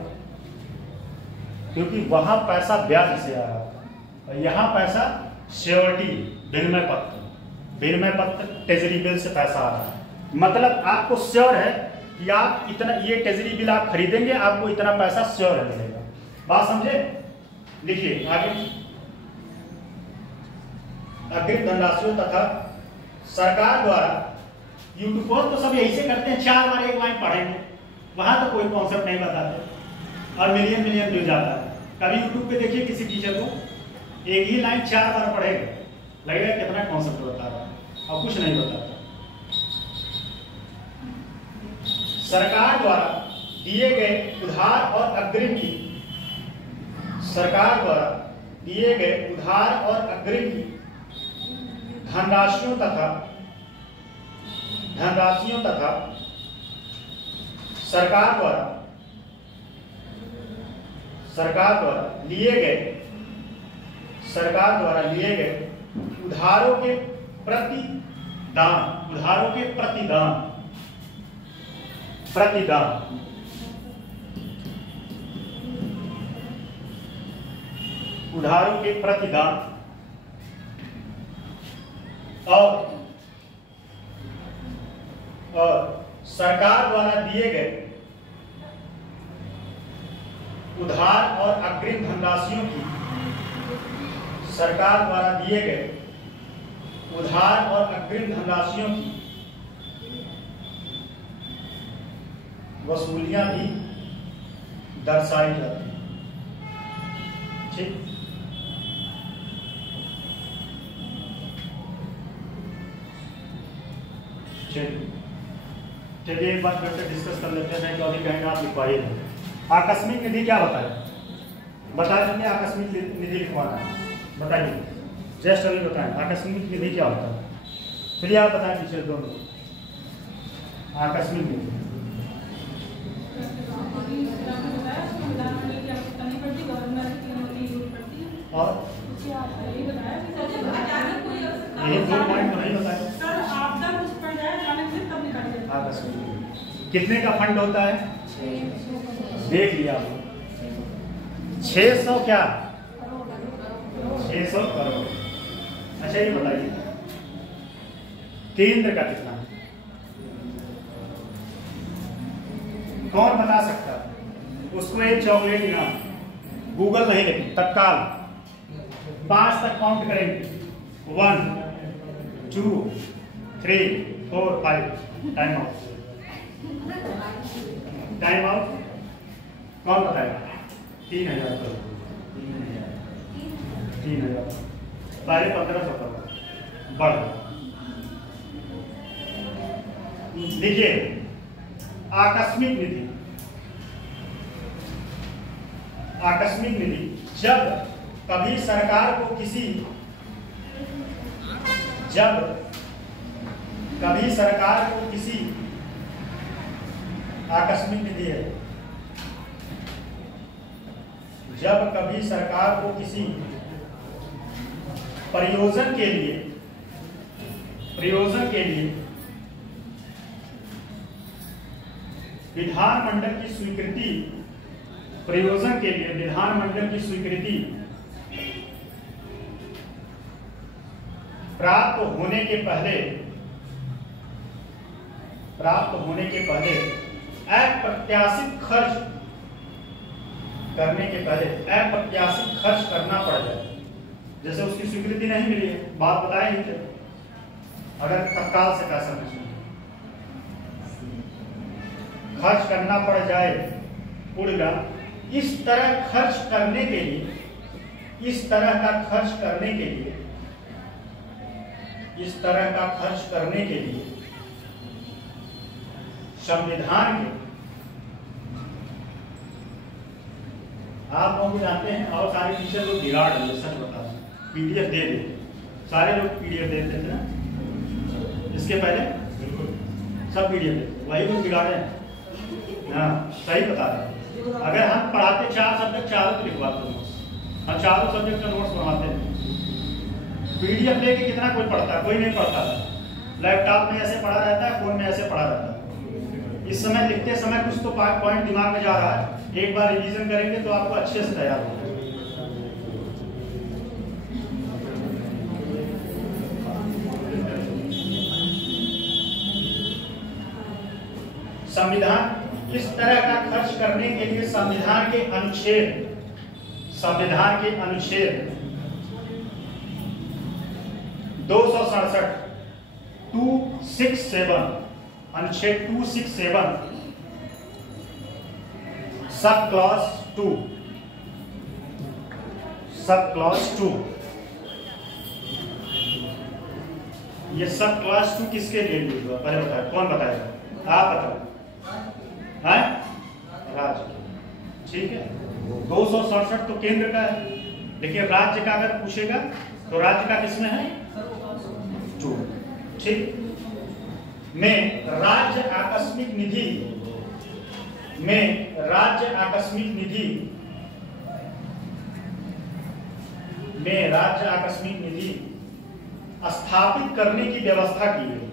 क्योंकि वहां पैसा ब्याज से आ रहा था और यहाँ पैसा श्योरिटी विनिमय पत्र ट्रेजरी बिल से पैसा आ रहा है। मतलब आपको श्योर है कि आप इतना, ये ट्रेजरी बिल आप खरीदेंगे, आपको इतना पैसा श्योर है मिलेगा। बात समझे? लिखिए आगे। अग्रिम धनराशियों तथा सरकार द्वारा, यूट्यूब पर तो सब यही से करते हैं, 4 बार एक लाइन पढ़ेंगे, वहां तो कोई कॉन्सेप्ट नहीं बताते और मिलियन व्यूज आता है। कभी यूट्यूब पे देखिए किसी टीचर को एक ही लाइन 4 बार पढ़ेगा, लगेगा कितना कॉन्सेप्ट बता रहा है और कुछ नहीं बताता। सरकार द्वारा दिए गए उधार और अग्रिम की धनराशियों तथा सरकार द्वारा लिए गए उधारों के प्रतिदान और सरकार द्वारा दिए गए उधार और अग्रिम धनराशियों की वसूलियां भी दर्शाई जाती हैं। ठीक, चलिए एक बात फिर से डिस्कस कर लेते हैं, तो अभी कहेंगे आप लिखवाइए। आकस्मिक निधि क्या होता है, बता देंगे। आकस्मिक निधि लिखवाना है, बताइए, जस्ट अभी बताएं आकस्मिक निधि क्या होता है। चलिए आप बताएं टीचर दोनों। आकस्मिक निधि और यही 2 पॉइंट तो नहीं बताए। कितने का फंड होता है, देख लिया आपने, 600 क्या 600 करोड़। अच्छा ये बताइए केंद्र का कितना है, कौन बता सकता है? उसको एक चॉकलेट इनाम, गूगल नहीं लेकिन तत्काल 5 तक काउंट करेंगे, 1 2 3 4 5। टाइम आउट कौन बताएगा? 3000 करोड़, 3000 पहले 1500 करोड़ बढ़। देखिए आकस्मिक निधि जब कभी सरकार को किसी आकस्मिक निधि है, जब कभी सरकार को किसी प्रयोजन के लिए विधानमंडल की स्वीकृति प्राप्त होने के पहले अप्रत्याशित खर्च करना पड़ जाए। जैसे उसकी स्वीकृति नहीं मिली है, बात बताए ही थे, अगर तत्काल से पैसा नहीं खर्च करना पड़ जाए उड़गा, इस तरह का खर्च करने के लिए संविधान के, आप लोग जानते हैं और सारे टीचर लोग बिगाड़ रहे हैं, सच बता रहे हैं, पीडीएफ दे दे, सारे लोग पीडीएफ देते थे ना, इसके पहले सब पीडीएफ देते, वही लोग बिगाड़े हैं। हाँ, सही बता रहे हैं। अगर हम पढ़ाते 4 सब्जेक्ट, चारों को लिखवाते हैं, हम चारों सब्जेक्ट का नोट्स बनवाते हैं। पीडीएफ लेके कितना कोई पढ़ता है? कोई नहीं पढ़ता। लैपटॉप में ऐसे पढ़ा रहता है, फोन में ऐसे पढ़ा रहता है। इस समय लिखते समय कुछ तो पॉइंट दिमाग में जा रहा है, एक बार रिवीजन करेंगे तो आपको अच्छे से तैयार होगा। संविधान इस तरह का खर्च करने के लिए संविधान के अनुच्छेद 267 267 अनुच्छेद 267 सब क्लॉज 2 ये सब क्लॉज 2 किसके लिए यूज हुआ? पहले बताए, कौन बताएगा? आप बताओ। राज्य, ठीक है। 267 तो केंद्र का है, लेकिन राज्य का अगर पूछेगा तो राज्य का किसमें है? 2, ठीक। में राज्य आकस्मिक निधि स्थापित करने की व्यवस्था की गई।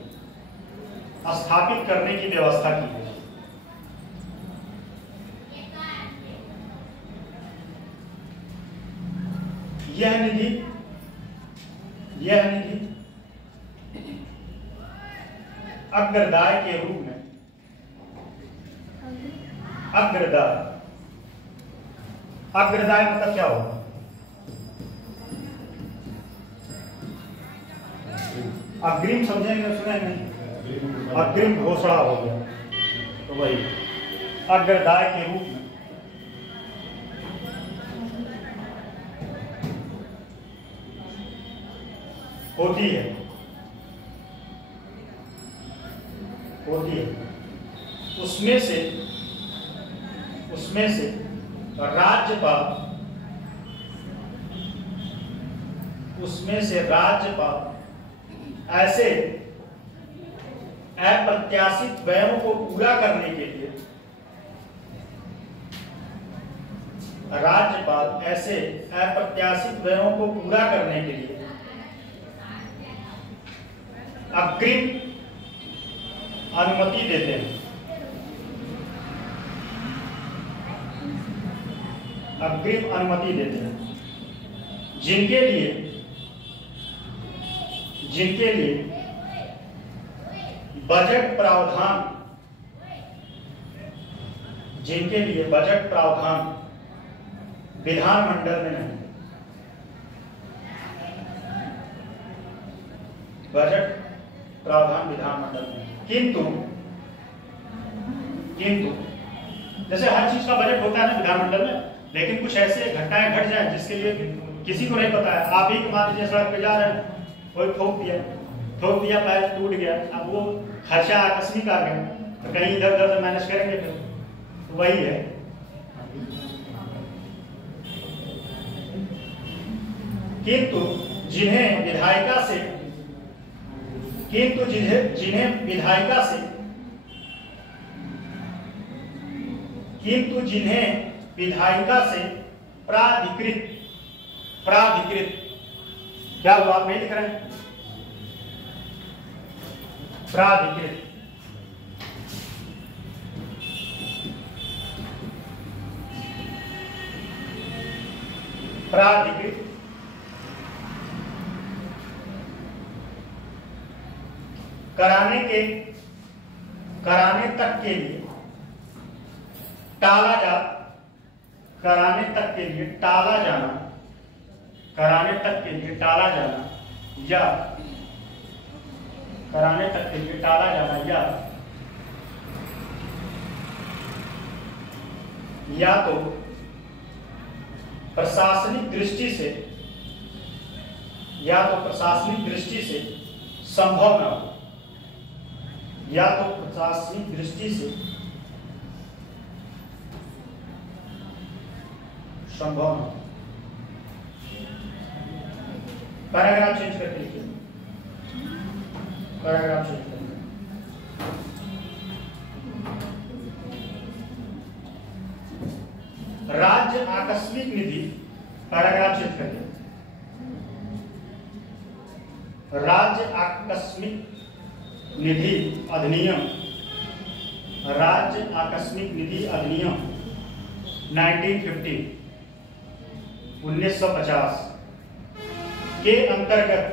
यह निधि अग्रदाय के रूप में, अग्रदाय मतलब क्या होगा? अग्रिम समझेंगे, सुने नहीं? अग्रिम घोषणा हो गया, तो वही अग्रदाय के रूप में होती है। उसमें से राज्यपाल ऐसे अप्रत्याशित व्ययों को पूरा करने के लिए अग्रिम अनुमति देते हैं। जिनके लिए बजट प्रावधान विधानमंडल में नहीं, किंतु जैसे हर चीज का बजट होता है ना विधानमंडल में, लेकिन कुछ ऐसे घटनाएं घट जाए जिसके लिए किसी को नहीं पता है। आप ही मान लीजिए सड़क पे जा रहे हैं, कोई ठोक दिया, पैर टूट गया, अब वो खर्चा आकस्मिक आ गया, तो कहीं इधर उधर से मैनेज करेंगे, फिर तो वही है। किंतु जिन्हें विधायिका से प्राधिकृत, क्या हुआ? आप नहीं लिख रहे हैं? प्राधिकृत कराने तक के लिए टाला जाना, कराने तक के लिए टाला जाना या कराने तक के लिए टाला जाना या तो प्रशासनिक दृष्टि से संभव न हो, या तो प्रशासनिक दृष्टि से संभव न हो। पैराग्राफ चेंज करके लिखिए, पैराग्राफ चेंज करके। राज्य आकस्मिक निधि, पैराग्राफ चेंज करके, राज्य आकस्मिक निधि अधिनियम, राज्य आकस्मिक निधि अधिनियम 1950 के अंतर्गत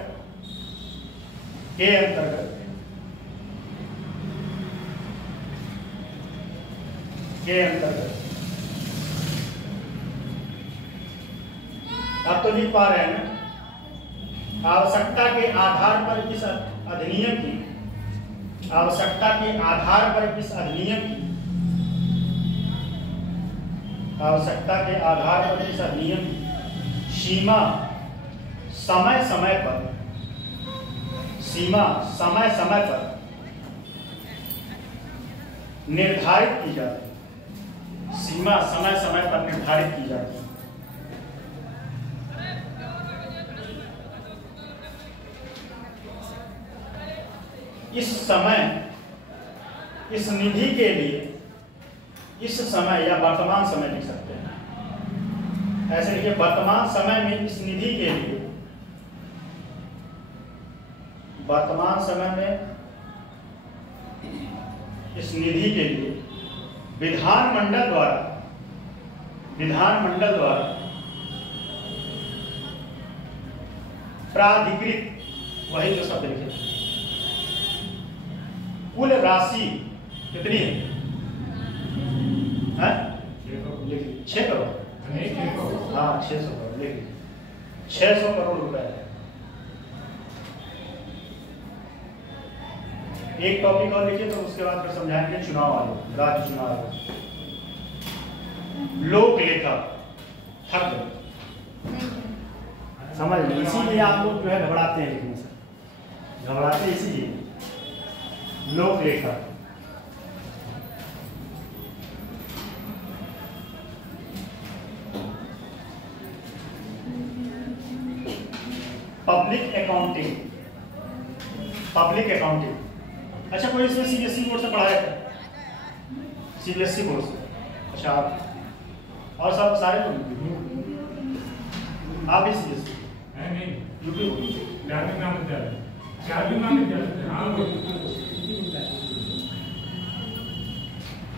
अब तो लिख पा रहे हैं ना, आवश्यकता के आधार पर इस अधिनियम की सीमा समय समय पर निर्धारित की जाती है। इस निधि के लिए, इस समय या वर्तमान समय लिख सकते हैं, ऐसे लिखिए, वर्तमान समय में इस निधि के लिए, वर्तमान समय में इस निधि के लिए विधानमंडल द्वारा प्राधिकृत, वही जो शब्द लिखे, कुल राशि कितनी है? 6 करोड़, हाँ 600 करोड़ लिखिए, 600 करोड़ रुपए है। एक टॉपिक और लिखिए, तो उसके बाद फिर समझाएंगे चुनाव आयोग, राज्य चुनाव आयोग। लोक लेखा, थक गए, समझ लीजिए, इसीलिए आप लोग जो है घबराते हैं लिखने से, इसीलिए लोक लेखा। पब्लिक अकाउंटिंग, अच्छा कोई इसमें सीबीएसई बोर्ड से पढ़ाया था? सीबीएसई बोर्ड से, अच्छा आप और सब सारे लोग आप भी सीबीएसई? नहीं, यूपी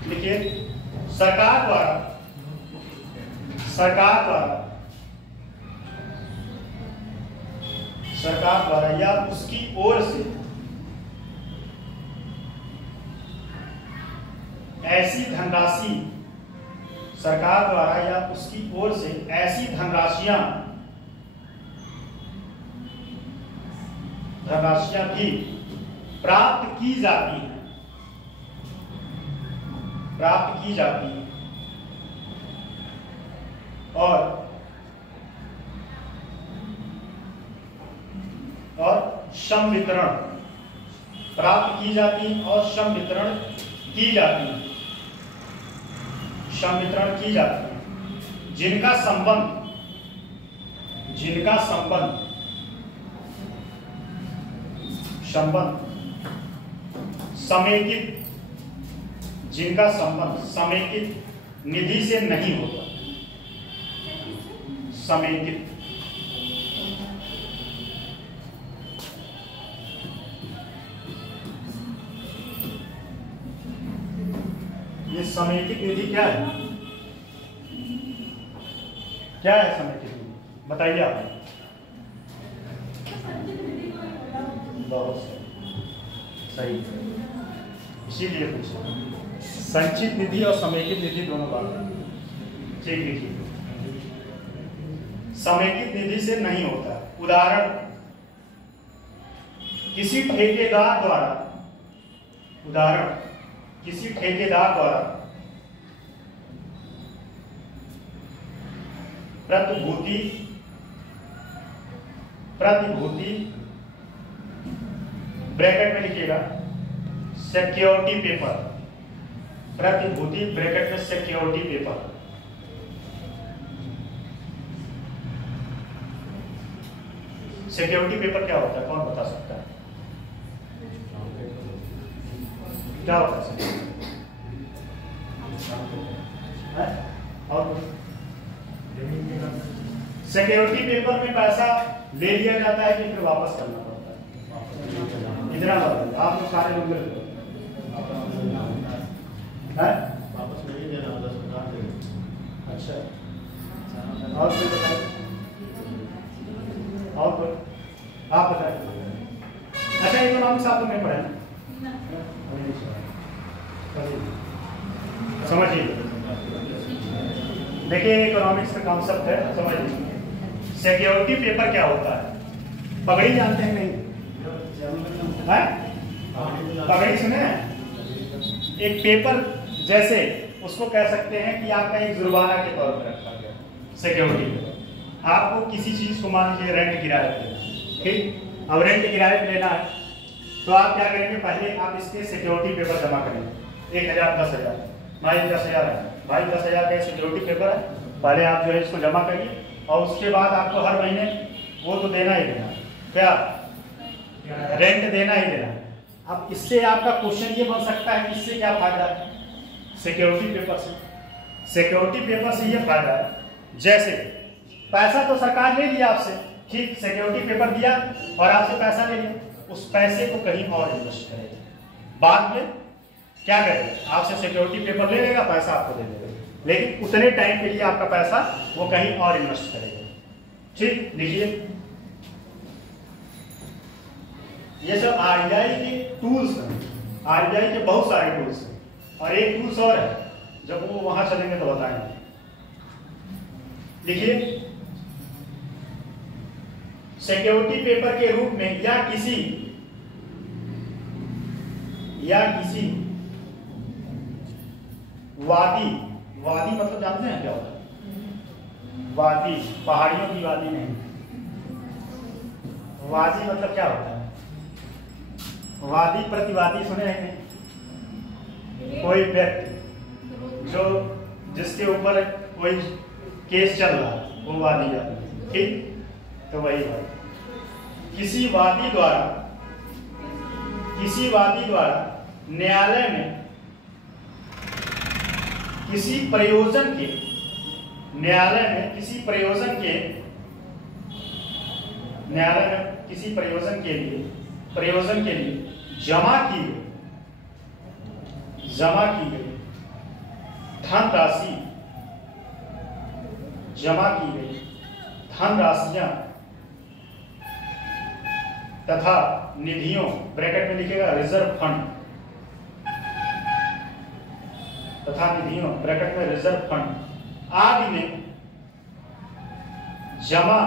लिखिए, सरकार द्वारा या उसकी ओर से ऐसी धनराशि, सरकार द्वारा या उसकी ओर से ऐसी धनराशियां भी प्राप्त की जाती हैं, और श्रम वितरण प्राप्त की जाती और श्रम वितरण की जाती है, जिनका संबंध समेकित निधि से नहीं होता। समेकित ये समेकित निधि क्या है? क्या है समेकित निधि? बताइए आप। बहुत सही, इसीलिए पूछा। संचित निधि और समेकित निधि दोनों बात ठीक लिखिए। समेकित निधि से नहीं होता। उदाहरण, किसी ठेकेदार द्वारा प्रतिभूति ब्रैकेट में लिखिएगा सिक्योरिटी पेपर, प्रतिभूति ब्रैकेट में सिक्योरिटी पेपर, सिक्योरिटी पेपर क्या होता है, कौन बता सकता है? क्या होता है? और सिक्योरिटी पेपर में पैसा ले लिया जाता है कि फिर वापस करना पड़ता है? इतना बताइए, आप लोग सारे लोग वापस नहीं देना, 10,000 देना। अच्छा, और फिर बताइए, और कोई आप बताइए। अच्छा, इकोनॉमिक्स आप लोग नहीं पढ़े ना? समझिए, देखिए इकोनॉमिक्स का कॉन्सेप्ट है, समझिए। सिक्योरिटी पेपर क्या होता है? पगड़ी जानते हैं नहीं? पगड़ी सुने हैं? एक पेपर जैसे उसको कह सकते हैं कि आपका एक जुर्माना के तौर पर रखा गया सिक्योरिटी पेपर। आपको किसी चीज को मान लीजिए रेंट किराए पे देना, ठीक? अब रेंट किराए पे लेना है तो आप क्या करेंगे, पहले आप इसके सिक्योरिटी पेपर जमा करेंगे। 1,000, 10,000, भाई 10,000 है, भाई 10,000 का सिक्योरिटी पेपर है, पहले आप जो है इसको जमा करिए और उसके बाद आपको हर महीने वो तो देना ही देना, क्या रेंट देना ही देना। अब इससे आपका क्वेश्चन ये बन सकता है कि इससे क्या फायदा है? सिक्योरिटी पेपर से ये फायदा है, जैसे पैसा तो सरकार ले लिया आपसे, ठीक, सिक्योरिटी पेपर दिया और आपसे पैसा ले लिया, उस पैसे को कहीं और इन्वेस्ट करेगा। बाद में क्या करेगा, आपसे सिक्योरिटी पेपर ले लेगा, पैसा आपको दे देगा, लेकिन उतने टाइम के लिए आपका पैसा वो कहीं और इन्वेस्ट करेगा। ठीक, देखिए ये सब आरबीआई के टूल्स हैं, आरबीआई के बहुत सारे टूल्स हैं, और एक टूल्स और है, जब वो वहां चलेंगे तो बताएंगे। देखिए, सिक्योरिटी पेपर के रूप में या किसी वादी मतलब जानते हैं क्या होता है? वादी, पहाड़ियों की वादी नहीं, वादी मतलब क्या होता है? वादी प्रतिवादी सुने हैं नहीं? कोई व्यक्ति जो जिसके ऊपर कोई केस चल रहा है वो वादी जाता है, ठीक? तो वही बात, किसी वादी द्वारा न्यायालय में किसी प्रयोजन के लिए जमा की गई धनराशियां तथा निधियों, ब्रैकेट में लिखेगा रिजर्व फंड, तथा निधियों ब्रैकेट में रिजर्व फंड आदि में जमा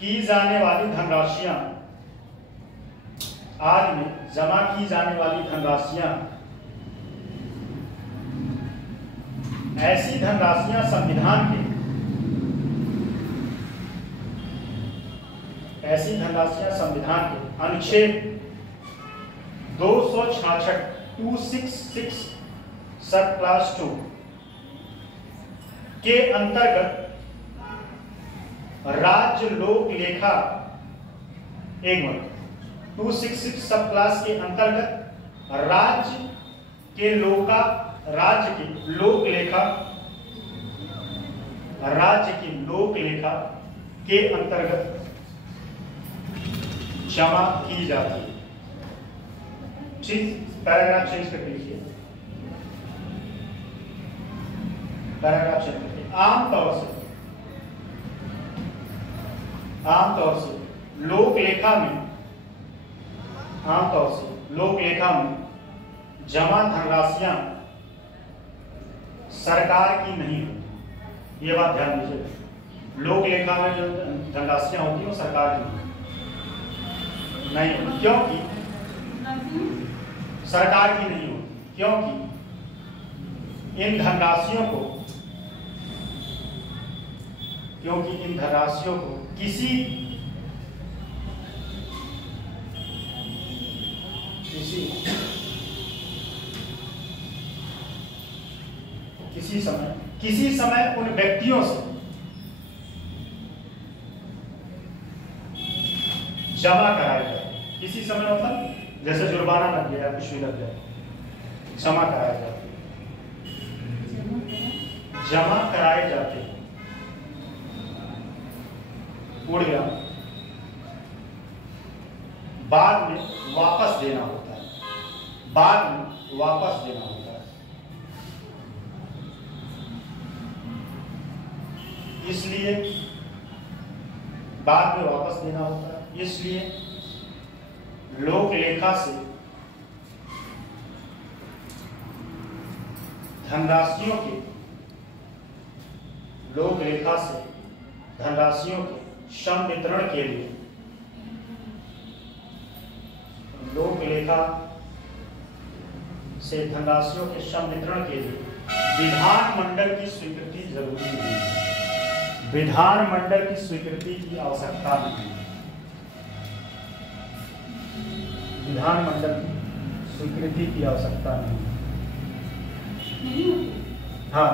की जाने वाली धनराशियां ऐसी धनराशियां संविधान के अनुच्छेद 266 सब क्लास 2 के अंतर्गत राज्य लोक लेखा 266 सब क्लास के अंतर्गत राज्य के लोक लेखा के अंतर्गत जमा की जाती है। ठीक, पैराग्राफ चेंज करके लिखिए, पैराग्राफ चेंज करके आमतौर से लोक लोक लेखा में जमा धनराशियां सरकार की नहीं होती, ये बात ध्यान दीजिए। लोक लेखा में जो धनराशियां होती हैं वो सरकार की नहीं होती। क्योंकि सरकार की नहीं होती, क्योंकि इन धनराशियों को किसी समय उन व्यक्तियों से जमा कराया जाए। किसी समय मतलब जैसे जुर्माना लग गया, कुछ भी लग जाए, जमा कराया जाए, जमा कराए जाते, उड़ गया, बाद में वापस देना होता है, बाद में वापस देना होता है। इसलिए बाद में वापस देना होता है, इसलिए लोक लेखा से धनराशियों के सम वितरण के लिए विधानमंडल की स्वीकृति जरूरी नहीं है। विधानमंडल की स्वीकृति की आवश्यकता नहीं है। विधानमंडल की स्वीकृति की आवश्यकता नहीं है। हाँ,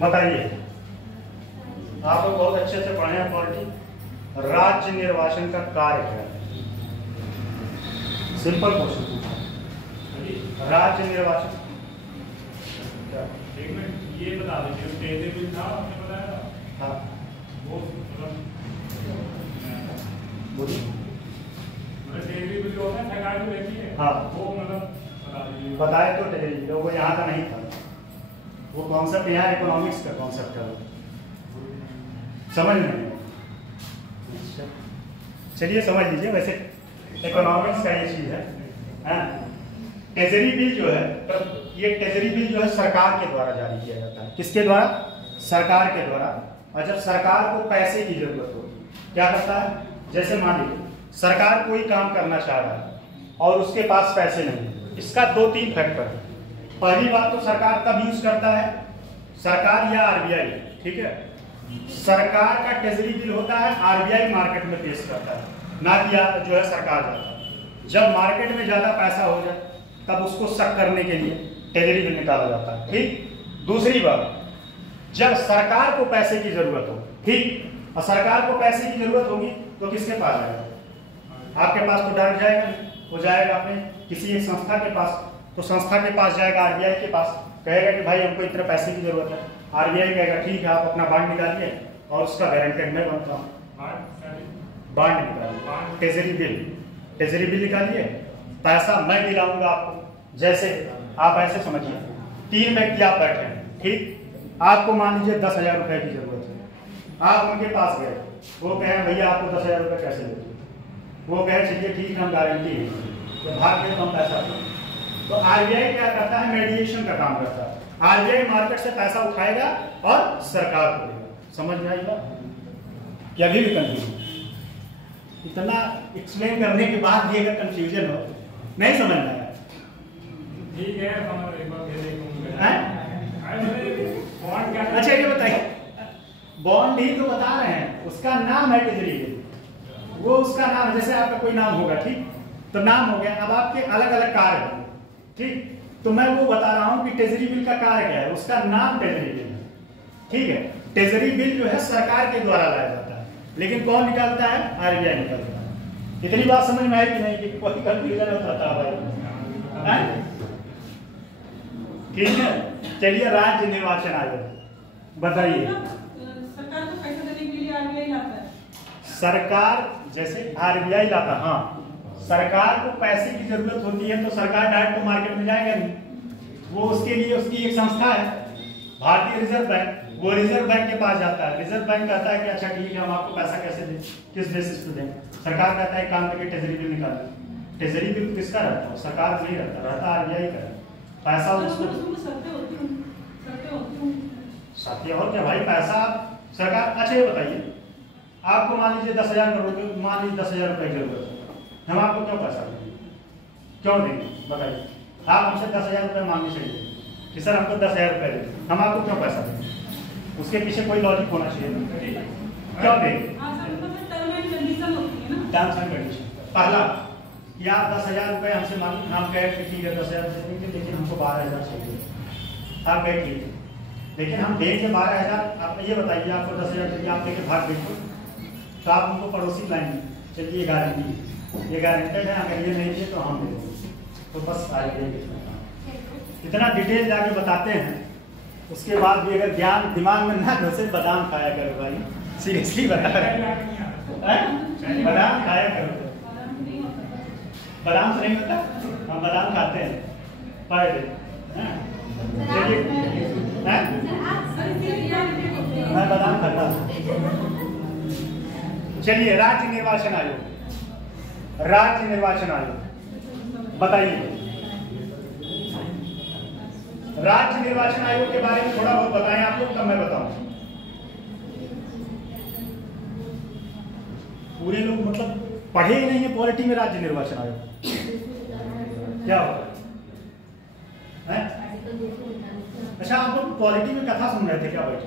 बताइए, आप लोग बहुत अच्छे से पढ़े हैं पॉलिटी। राज्य निर्वाचन का कार्य है, सिंपल क्वेश्चन पूछा। राज्य निर्वाचन एक मिनट ये बता दीजिए, टेजरी बिल था आपने बताया। हाँ, वो मतलब बोलिए। टेजरी बिल जो होता है सरकार जो लेती है, हाँ, वो मतलब बता दीजिए। बताए तो टेजरी, वो यहाँ का नहीं था। वो कॉन्सेप्ट यहाँ इकोनॉमिक्स का कॉन्सेप्ट है, समझ नहीं। चलिए समझ लीजिए, वैसे इकोनॉमिक्स का ये चीज है। ट्रेजरी बिल जो है, ये ट्रेजरी बिल जो है सरकार के द्वारा जारी किया जाता है। किसके द्वारा? सरकार के द्वारा। और जब सरकार को पैसे की जरूरत होती, क्या करता है? जैसे मान लीजिए सरकार कोई काम करना चाह रहा है और उसके पास पैसे नहीं, इसका 2-3 फैक्टर है। पहली बात तो सरकार तब यूज करता है, सरकार या आरबीआई, ठीक है। सरकार का ट्रेजरी बिल होता है, आरबीआई मार्केट में पेश करता है, ना कि जो है सरकार जाता है। जब मार्केट में ज्यादा पैसा हो जाए तब उसको शक करने के लिए ट्रेजरी बिल निकाला जाता है, ठीक। दूसरी बात, जब सरकार को पैसे की जरूरत हो, ठीक, और सरकार को पैसे की जरूरत होगी तो किसके पास जाएगा? आपके पास तो डायरेक्ट जाएगा, वो जाएगा अपने किसी एक संस्था के पास, तो संस्था के पास जाएगा, आरबीआई के पास, कहेगा कि भाई हमको इतने पैसे की जरूरत है। आरबीआई कहेगा ठीक है, आप अपना बांड निकालिए और उसका गारंटेड मैं बनता हूँ। बांड निकालिए, ट्रेजरी बिल निकालिए, पैसा मैं दिलाऊंगा आपको। जैसे आप ऐसे समझिए, 3 व्यक्ति आप बैठे हैं, ठीक, आपको मान लीजिए 10,000 रुपए की जरूरत है। आप उनके पास गए, वो कहें भैया आपको 10,000 रुपए कैसे देते? वो कहे चलिए ठीक, हम गारंटी है, तो भाग के कम पैसा दो। तो आरबीआई क्या करता है? मेडिएशन का काम करता है। आरबीआई मार्केट से पैसा उठाएगा और सरकार को देगा। समझ में आएगा क्या? अभी भी कंफ्यूजन? इतना एक्सप्लेन करने के बाद भी अगर कंफ्यूजन हो, नहीं समझ में आया, ठीक है, एक बार फिर देखूंगा। अच्छा ये बताइए, बॉन्ड ही तो बता रहे हैं, उसका नाम है ट्रेजरी बिल, वो उसका नाम, जैसे आपका कोई नाम होगा, ठीक, तो नाम हो गया। अब आपके अलग अलग कार्य होंगे, ठीक, तो मैं वो बता रहा हूं कि ट्रेजरी बिल का कार्य क्या है, उसका नाम ट्रेजरी बिल है, ठीक है। ट्रेजरी बिल जो है सरकार के द्वारा लाया जाता है, लेकिन कौन निकालता है? आरबीआई निकालता है। इतनी बात समझ में आई कि नहीं? कि कोई कंफ्यूजन होता था भाई? ठीक है, चलिए राज्य निर्वाचन आयोग बताइए। सरकार को पैसा देने के लिए आरबीआई लाता है। सरकार जैसे आरबीआई लाता, हाँ, सरकार को पैसे की जरूरत होती है तो सरकार डायरेक्ट तो मार्केट में जाएगा नहीं, वो उसके लिए उसकी एक संस्था है भारतीय रिजर्व बैंक, वो रिजर्व बैंक के पास जाता है। रिजर्व बैंक कहता है कि अच्छा ठीक है, हम आपको पैसा कैसे दें, किस बेसिस पे दें। सरकार कहता है काम करके ट्रेजरी बिल निकालें। ट्रेजरी बिल किसका रहता है? सरकार नहीं रहता आरबीआई का। पैसा उसको सत्य और क्या भाई, पैसा सरकार। अच्छा ये बताइए, आपको मान लीजिए 10,000 करोड़, मान लीजिए 10,000 रुपये की जरूरत है, हम आपको क्यों पैसा देंगे, क्यों देंगे बताइए? आप हमसे 10,000 रुपये मांगने चाहिए कि सर हमको 10,000 रुपये दें, हम आपको क्यों पैसा देंगे? उसके पीछे कोई लॉजिक होना चाहिए, क्यों देंगे? Terms and condition. पहला कि आप 10,000 रुपये हमसे मांगे, हम कहे कि ठीक है 10,000 रुपये देंगे, लेकिन हमको 12,000 चाहिए। आप कहे ठीक है, लेकिन हम देंगे 12,000। आप ये बताइए, आपको 10,000 देंगे, आप लेके भाग देखो तो आप हमको पड़ोसी लाएंगे, चलिए ये गारंटी, ये गारंटेड है, अगर ये नहीं दिए तो हम दे देंगे। तो बस इतना डिटेल जाके बताते हैं, उसके बाद भी अगर ज्ञान दिमाग में ना घुसे, बादाम खाया करो भाई, सीरियसली बता रहे हैं, बादाम खाया करो। बादाम से नहीं होता, हम बादाम खाते हैं पर डे। मैं बादाम खाता हूँ। चलिए राज्य निर्वाचन आयोग, राज्य निर्वाचन आयोग बताइए। राज्य निर्वाचन आयोग के बारे में थोड़ा बहुत बताएं आप लोग, तब मैं बताऊं। पूरे लोग मतलब पढ़े ही नहीं है पॉलिटी में राज्य निर्वाचन आयोग क्या होता है? अच्छा, आप लोग पॉलिटी में कथा सुन रहे थे क्या बैठे?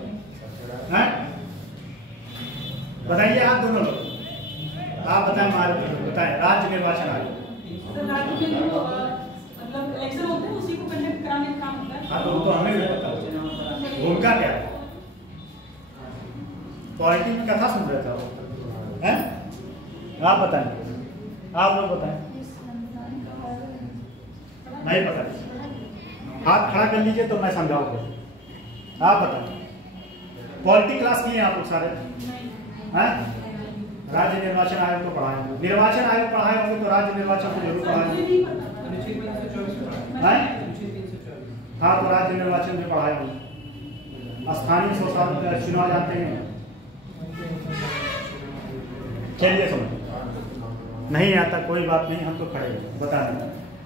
बताइए आप दोनों लोग, आप बताएं, हमारे बताएं राज्य निर्वाचन आयोग। राज्य में जो मतलब इलेक्शन होते हैं उसी को कंडक्ट कराने का काम होता है। हाँ तो वो तो हमें भी पता है, उनका क्या है? पॉलिटी में कथा सुन रहे थे हैं? आप बताएं, आप लोग बताएं। नहीं पता, हाथ खड़ा कर लीजिए तो मैं समझाऊंगा। आप बताएं, पॉलिटी क्लास किए आप लोग सारे हैं? राज्य निर्वाचन आयोग को पढ़ाए होंगे, निर्वाचन आयोग पढ़ाए होंगे तो राज्य निर्वाचन को जरूर पढ़ाए होंगे। हाँ तो राज्य निर्वाचन भी पढ़ाए होंगे। स्थानीय स्वशासन चुनाव जानते हैं? चलिए समझ, नहीं आता कोई बात नहीं, हम तो खड़े बता दें।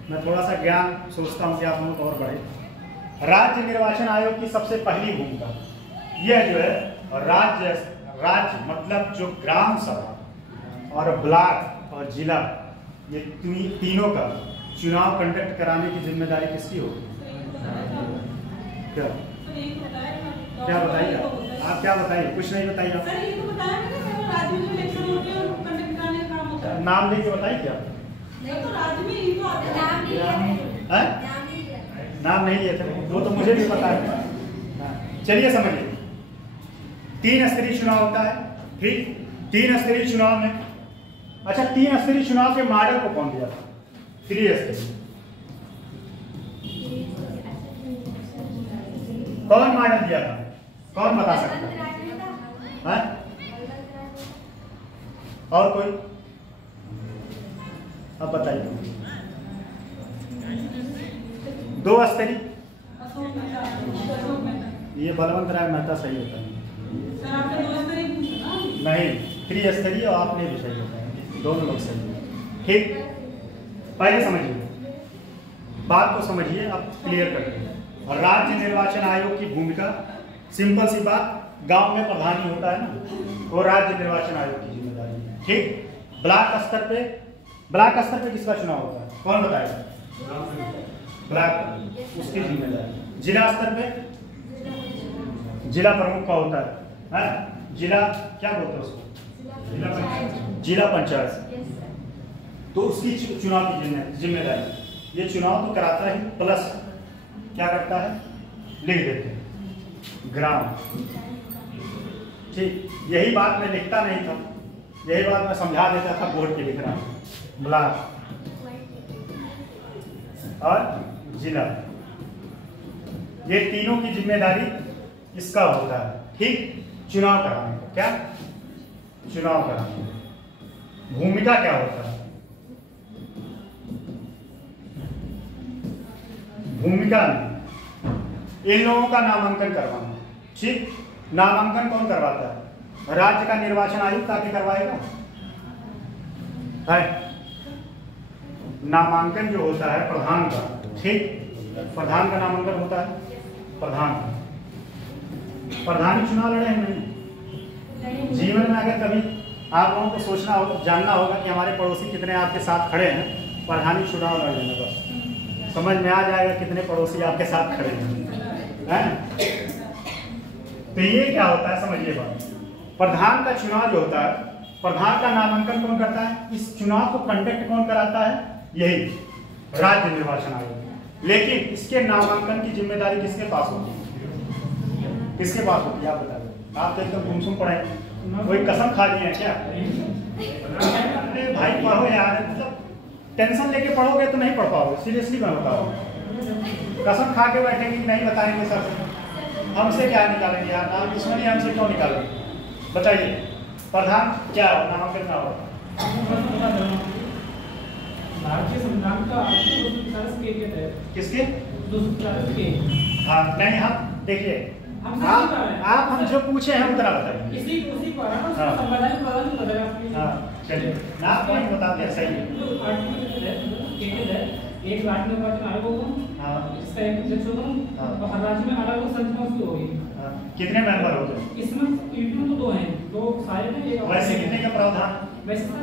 मैं थोड़ा सा ज्ञान सोचता हूँ कि आप लोग और बढ़े। राज्य निर्वाचन आयोग की सबसे पहली भूमिका यह जो है, राज्य मतलब जो ग्राम सभा और ब्लॉक और जिला, ये तीनों का चुनाव कंडक्ट कराने की जिम्मेदारी किसकी होगी? क्या क्या बताइए आप, क्या बताइए? कुछ नहीं बताइए आप। सर ये तो बताया ना, राज्य में इलेक्शन होते हैं उनको कंडक्ट कराने का काम होता है। नाम लेके बताइए क्या? नहीं तो राज्य में ही तो आते हैं। नाम नहीं लिए थे, वो तो मुझे भी पता है। चलिए समझिए, 3 स्तरीय चुनाव होता है, ठीक? 3 स्तरीय चुनाव में, अच्छा 3 स्तरीय चुनाव के मॉडल को कौन दिया था? 3 स्तरीय कौन मॉडल दिया था? कौन बता सकता है? और कोई? अब बताइए। 2 स्तरीय, ये बलवंत राय मेहता सही होता है। सर आपने 2 स्तरीय पूछा ना? नहीं, 3 स्तरीय और आपने भी सही बताया, दोनों लोग सही। ठीक, पहले समझिए, बात को समझिए, अब क्लियर करते हैं। और राज्य निर्वाचन आयोग की भूमिका सिंपल सी बात, गांव में प्रधानी होता है ना, वो राज्य निर्वाचन आयोग की जिम्मेदारी है। ठीक, ब्लॉक स्तर पे किसका चुनाव होता है? कौन बताएगा? ब्लॉक, उसकी जिम्मेदारी। जिला स्तर पे जिला प्रमुख का होता है, जिला क्या बोलते हैं उसको? जिला पंचायत, तो उसकी चुनाव की जिम्मेदारी। ये चुनाव तो कराता ही, प्लस क्या करता है? लिख देते हैं ग्राम। ठीक, यही बात मैं लिखता नहीं था, यही बात मैं समझा देता था बोर्ड पे लिख रहा हूँ। ब्लॉक और जिला, ये तीनों की जिम्मेदारी इसका होता है, ठीक, चुनाव कराने का। क्या चुनाव कराने का भूमिका क्या होता है? भूमिका इन लोगों का नामांकन करवाना, ठीक। नामांकन कौन करवाता है? राज्य का निर्वाचन आयुक्त आके करवाएगा, है। नामांकन जो होता है प्रधान का, ठीक, प्रधान का नामांकन होता है, प्रधान ही चुनाव लड़े हैं नहीं। जीवन में अगर कभी आप लोगों को सोचना होगा, जानना होगा कि हमारे पड़ोसी कितने आपके साथ खड़े हैं, प्रधानी चुनाव लड़ लेना, बस समझ में आ जाएगा कितने पड़ोसी आपके साथ खड़े हैं। तो ये क्या होता है समझिए बात, प्रधान का चुनाव जो होता है, प्रधान का नामांकन कौन करता है? इस चुनाव को कंडक्ट कौन कराता है? यही राज्य निर्वाचन आयोग। लेकिन इसके नामांकन की जिम्मेदारी किसके पास होती है? किसके पास होती है आप बताइए। आप तो एकदम गुमसुम पढ़े, कोई कसम खा लिए हैं क्या? अरे भाई पढ़ो यार, मतलब टेंशन लेके पढ़ोगे तो नहीं पढ़ पाओगे, सीरियसली मैं बताऊँ। कसम खा के बैठेंगे कि नहीं बताएंगे सर, हमसे क्या निकालेंगे यार, नाम दुश्मनी हमसे क्यों निकालेंगे? बताइए प्रधान क्या हो, नामांकन क्या हो? भारतीय संविधान का आर्टिकल 240 के तहत किसके? 240 के। हाँ नहीं, हम देखिए आप हम जो पूछे हैं उतना बताइए। इसी पर संवैधानिक प्रावधान बताया आपने। हाँ चलिए ना, पॉइंट बताते हैं सही है। आर्टिकल के तहत एक राज्य निर्वाचन आयोग होगा, इसका एक अध्यक्ष होगा, और हर राज्य में अलग अलग संख्या की होगी। कितने मेंबर होते हैं इसमें? यूपी में तो 2 हैं, 2 सारे में एक। वैसे कितने का प्रावधान? वैसे सर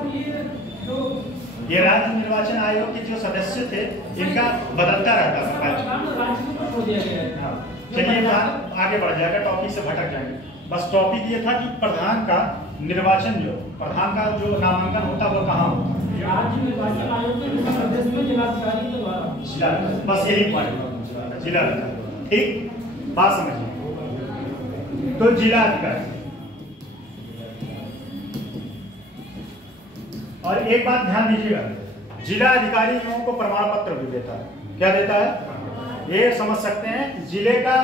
ये राज्य निर्वाचन आयोग के जो सदस्य थे इनका बदलता रहता था। राज्य में छोड़ दिया गया है। चलिए आगे बढ़ जाएगा, टॉपिक से भटक जाएंगे। बस टॉपिक ये था कि प्रधान का निर्वाचन, जो प्रधान का जो नामांकन होता है वो कहाँ होता है? राज्य निर्वाचन आयोग के प्रदेश में जिलाधिकारी के द्वारा। बस यही पॉइंट, जिलाधिकारी, ठीक, बात समझिए। तो जिलाधिकारी, और एक बात ध्यान दीजिएगा, जिला अधिकारी लोगों को प्रमाण पत्र भी देता है। क्या देता है? ये समझ सकते हैं जिले का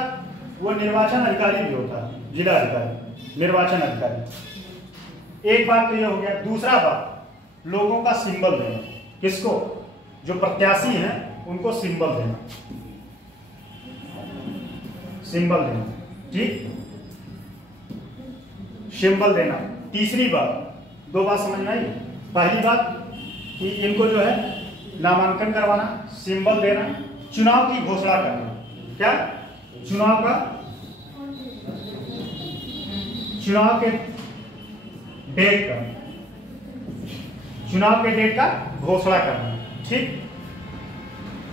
वो निर्वाचन अधिकारी भी होता है, जिला अधिकारी, निर्वाचन अधिकारी। एक बात तो ये हो गया। दूसरा बात, लोगों का सिंबल देना। किसको? जो प्रत्याशी हैं उनको सिंबल देना, सिंबल देना, ठीक, सिंबल देना। तीसरी बात, 2 बात समझ में आई। पहली बात कि इनको जो है नामांकन करवाना, सिंबल देना, चुनाव की घोषणा करना। क्या? चुनाव के डेट का घोषणा करना, ठीक।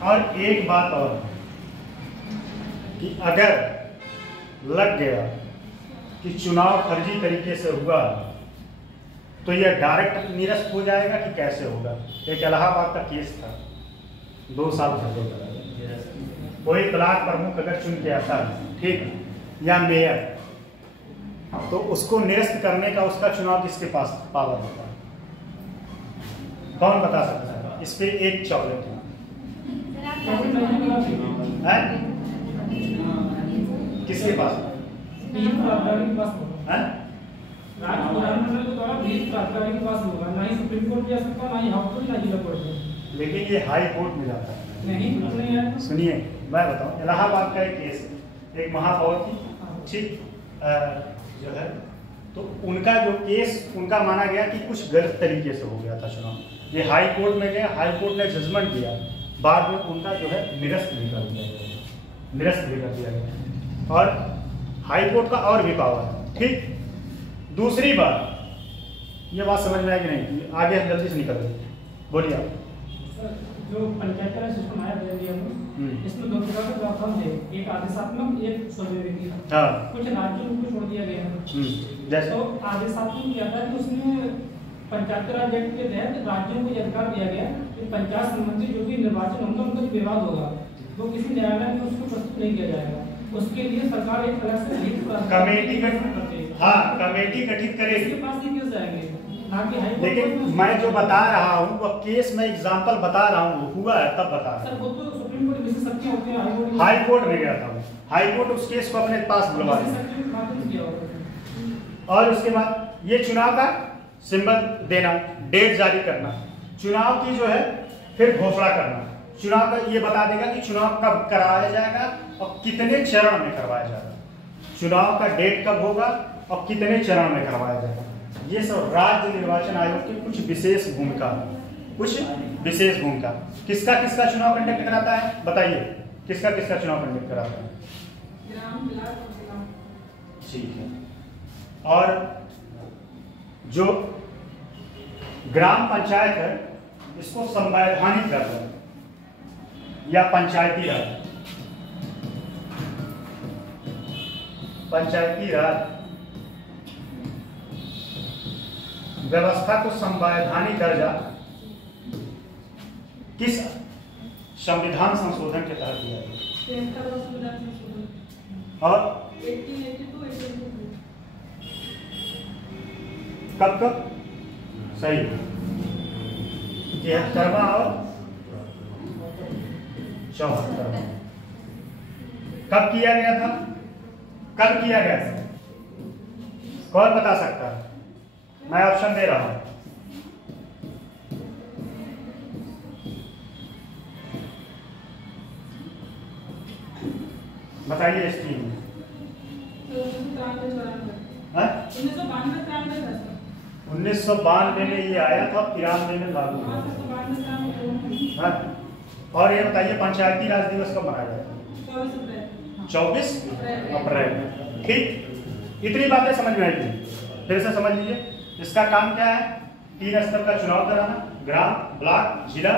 और एक बात और कि अगर लग गया कि चुनाव फर्जी तरीके से हुआ तो यह डायरेक्ट निरस्त हो जाएगा कि कैसे होगा? एक इलाहाबाद का केस था, 2 साल से कोई ब्लॉक प्रमुख अगर चुन के आता है, ठीक, या मेयर, तो उसको निरस्त करने का उसका चुनाव किसके पास पावर होता है? कौन बता सकता है? इस पे एक चॉकलेट है, किसके पास? लेकिन ये हाई कोर्ट में जाता है। सुनिए मैं बताऊं, इलाहाबाद का एक केस, एक महापौर की, ठीक, जो है, तो उनका जो केस, उनका माना गया कि कुछ गलत तरीके से हो गया था चुनाव। ये हाई कोर्ट में गया, हाई कोर्ट ने जजमेंट दिया, बाद में उनका जो है निरस्त भी कर दिया गया, और हाई कोर्ट का और भी पावर है, ठीक। दूसरी बात, ये बात समझ में आएगी नहीं, आगे हम जल्दी से निकल गए, बोलिए आप। जो पंचायत राज सिस्टम आया इसमें 2 प्रकार के प्रावधान है, एक आदेशात्मक, एक स्वनिर्मित। हाँ, कुछ राज्यों को छोड़ दिया गया है। जैसे तो आदेशात्मक क्या था कि उसमें पंचायत राज एक्ट के तहत राज्यों को अधिकार दिया गया कि पंचायत संबंधी जो भी निर्वाचन होगा, उनका विवाद होगा, वो किसी न्यायालय में उसको प्रस्तुत नहीं किया जाएगा। उसके लिए सरकार एक अलग से कमेटी गठित करेगी। इसके पास ये केस जाएंगे। लेकिन मैं जो बता रहा हूँ वो केस में एग्जांपल बता रहा हूँ, हुआ है तब बता रहा हूँ। सर वो तो सुप्रीम कोर्ट में शक्ति होती है, हाई कोर्ट में गया था। हाई कोर्ट उस केस को अपने पास बुलवा लिया। और उसके बाद ये चुनाव का सिंबल देना, डेट जारी करना, चुनाव की जो है फिर घोषणा करना, चुनाव का ये बता देगा कि चुनाव कब कराया जाएगा और कितने चरण में करवाया जाएगा, चुनाव का डेट कब होगा और कितने चरण में करवाया जाएगा। ये सब राज्य निर्वाचन आयोग की कुछ विशेष भूमिका, कुछ विशेष भूमिका। किसका किसका चुनाव कंडक्ट कराता है बताइए, किसका किसका चुनाव कंडक्ट कराता है? ठीक है। और जो ग्राम पंचायत है इसको संवैधानिक दर्जा या पंचायती राज, पंचायती राज व्यवस्था को संवैधानिक दर्जा किस संविधान संशोधन के तहत दिया गया? और कब कब? सही, 73वां और 74वां। कब किया गया था? कब किया गया था? कौन बता सकता है? मैं ऑप्शन दे रहा हूं। बताइए इस टीम में। 1992 में ये आया था, 93 में लागू हुआ। और ये बताइए पंचायती राज दिवस कब मनाया जाएगा? 24 अप्रैल। ठीक, इतनी बातें समझ में आएगी। फिर से समझ लीजिए, इसका काम क्या है? 3 स्तर का चुनाव कराना, ग्राम, ब्लॉक, जिला,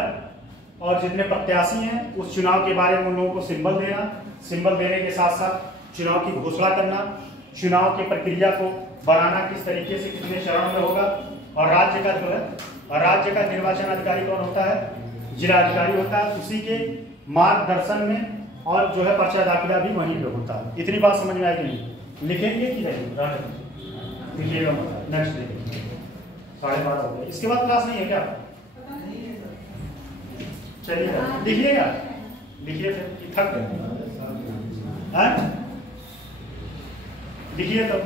और जितने प्रत्याशी हैं उस चुनाव के बारे में उन लोगों को सिंबल देना, सिंबल देने के साथ साथ चुनाव की घोषणा करना, चुनाव की प्रक्रिया को बनाना किस तरीके से कितने चरण में होगा, और राज्य का जो है, और राज्य का निर्वाचन अधिकारी कौन होता है? जिला अधिकारी होता है। उसी के मार्गदर्शन में और जो है पर्चा दाखिला भी वहीं पे होता है। इतनी बात समझ में आएगी नहीं? लिखेंगे कि नहीं? लिखिएगा, नेक्स्ट लिखिए। 12:30 हो गए। इसके बाद क्लास नहीं है क्या? चलिए लिखिएगा, लिखिए फिर थक गए। लिखिए तब।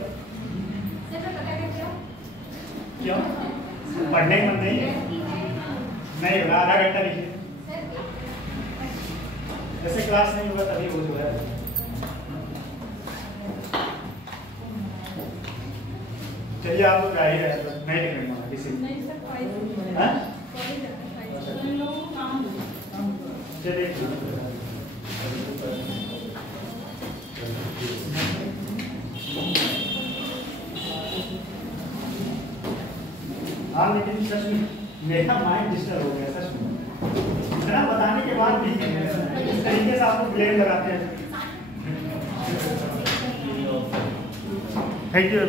क्यों? पढ़ने की मन नहीं है? नहीं, आधा घंटा लिखिए। जैसे क्लास नहीं होगा तभी वो जो है। चलिए आप लोग आइए, नहीं लिखने किसी चलिए। हाँ, लेकिन सच में मेरा माइंड डिस्टर्ब हो गया सच में। इतना बताने के बाद भी इस तरीके से आपको ब्लेम लगाते हैं। Thank you.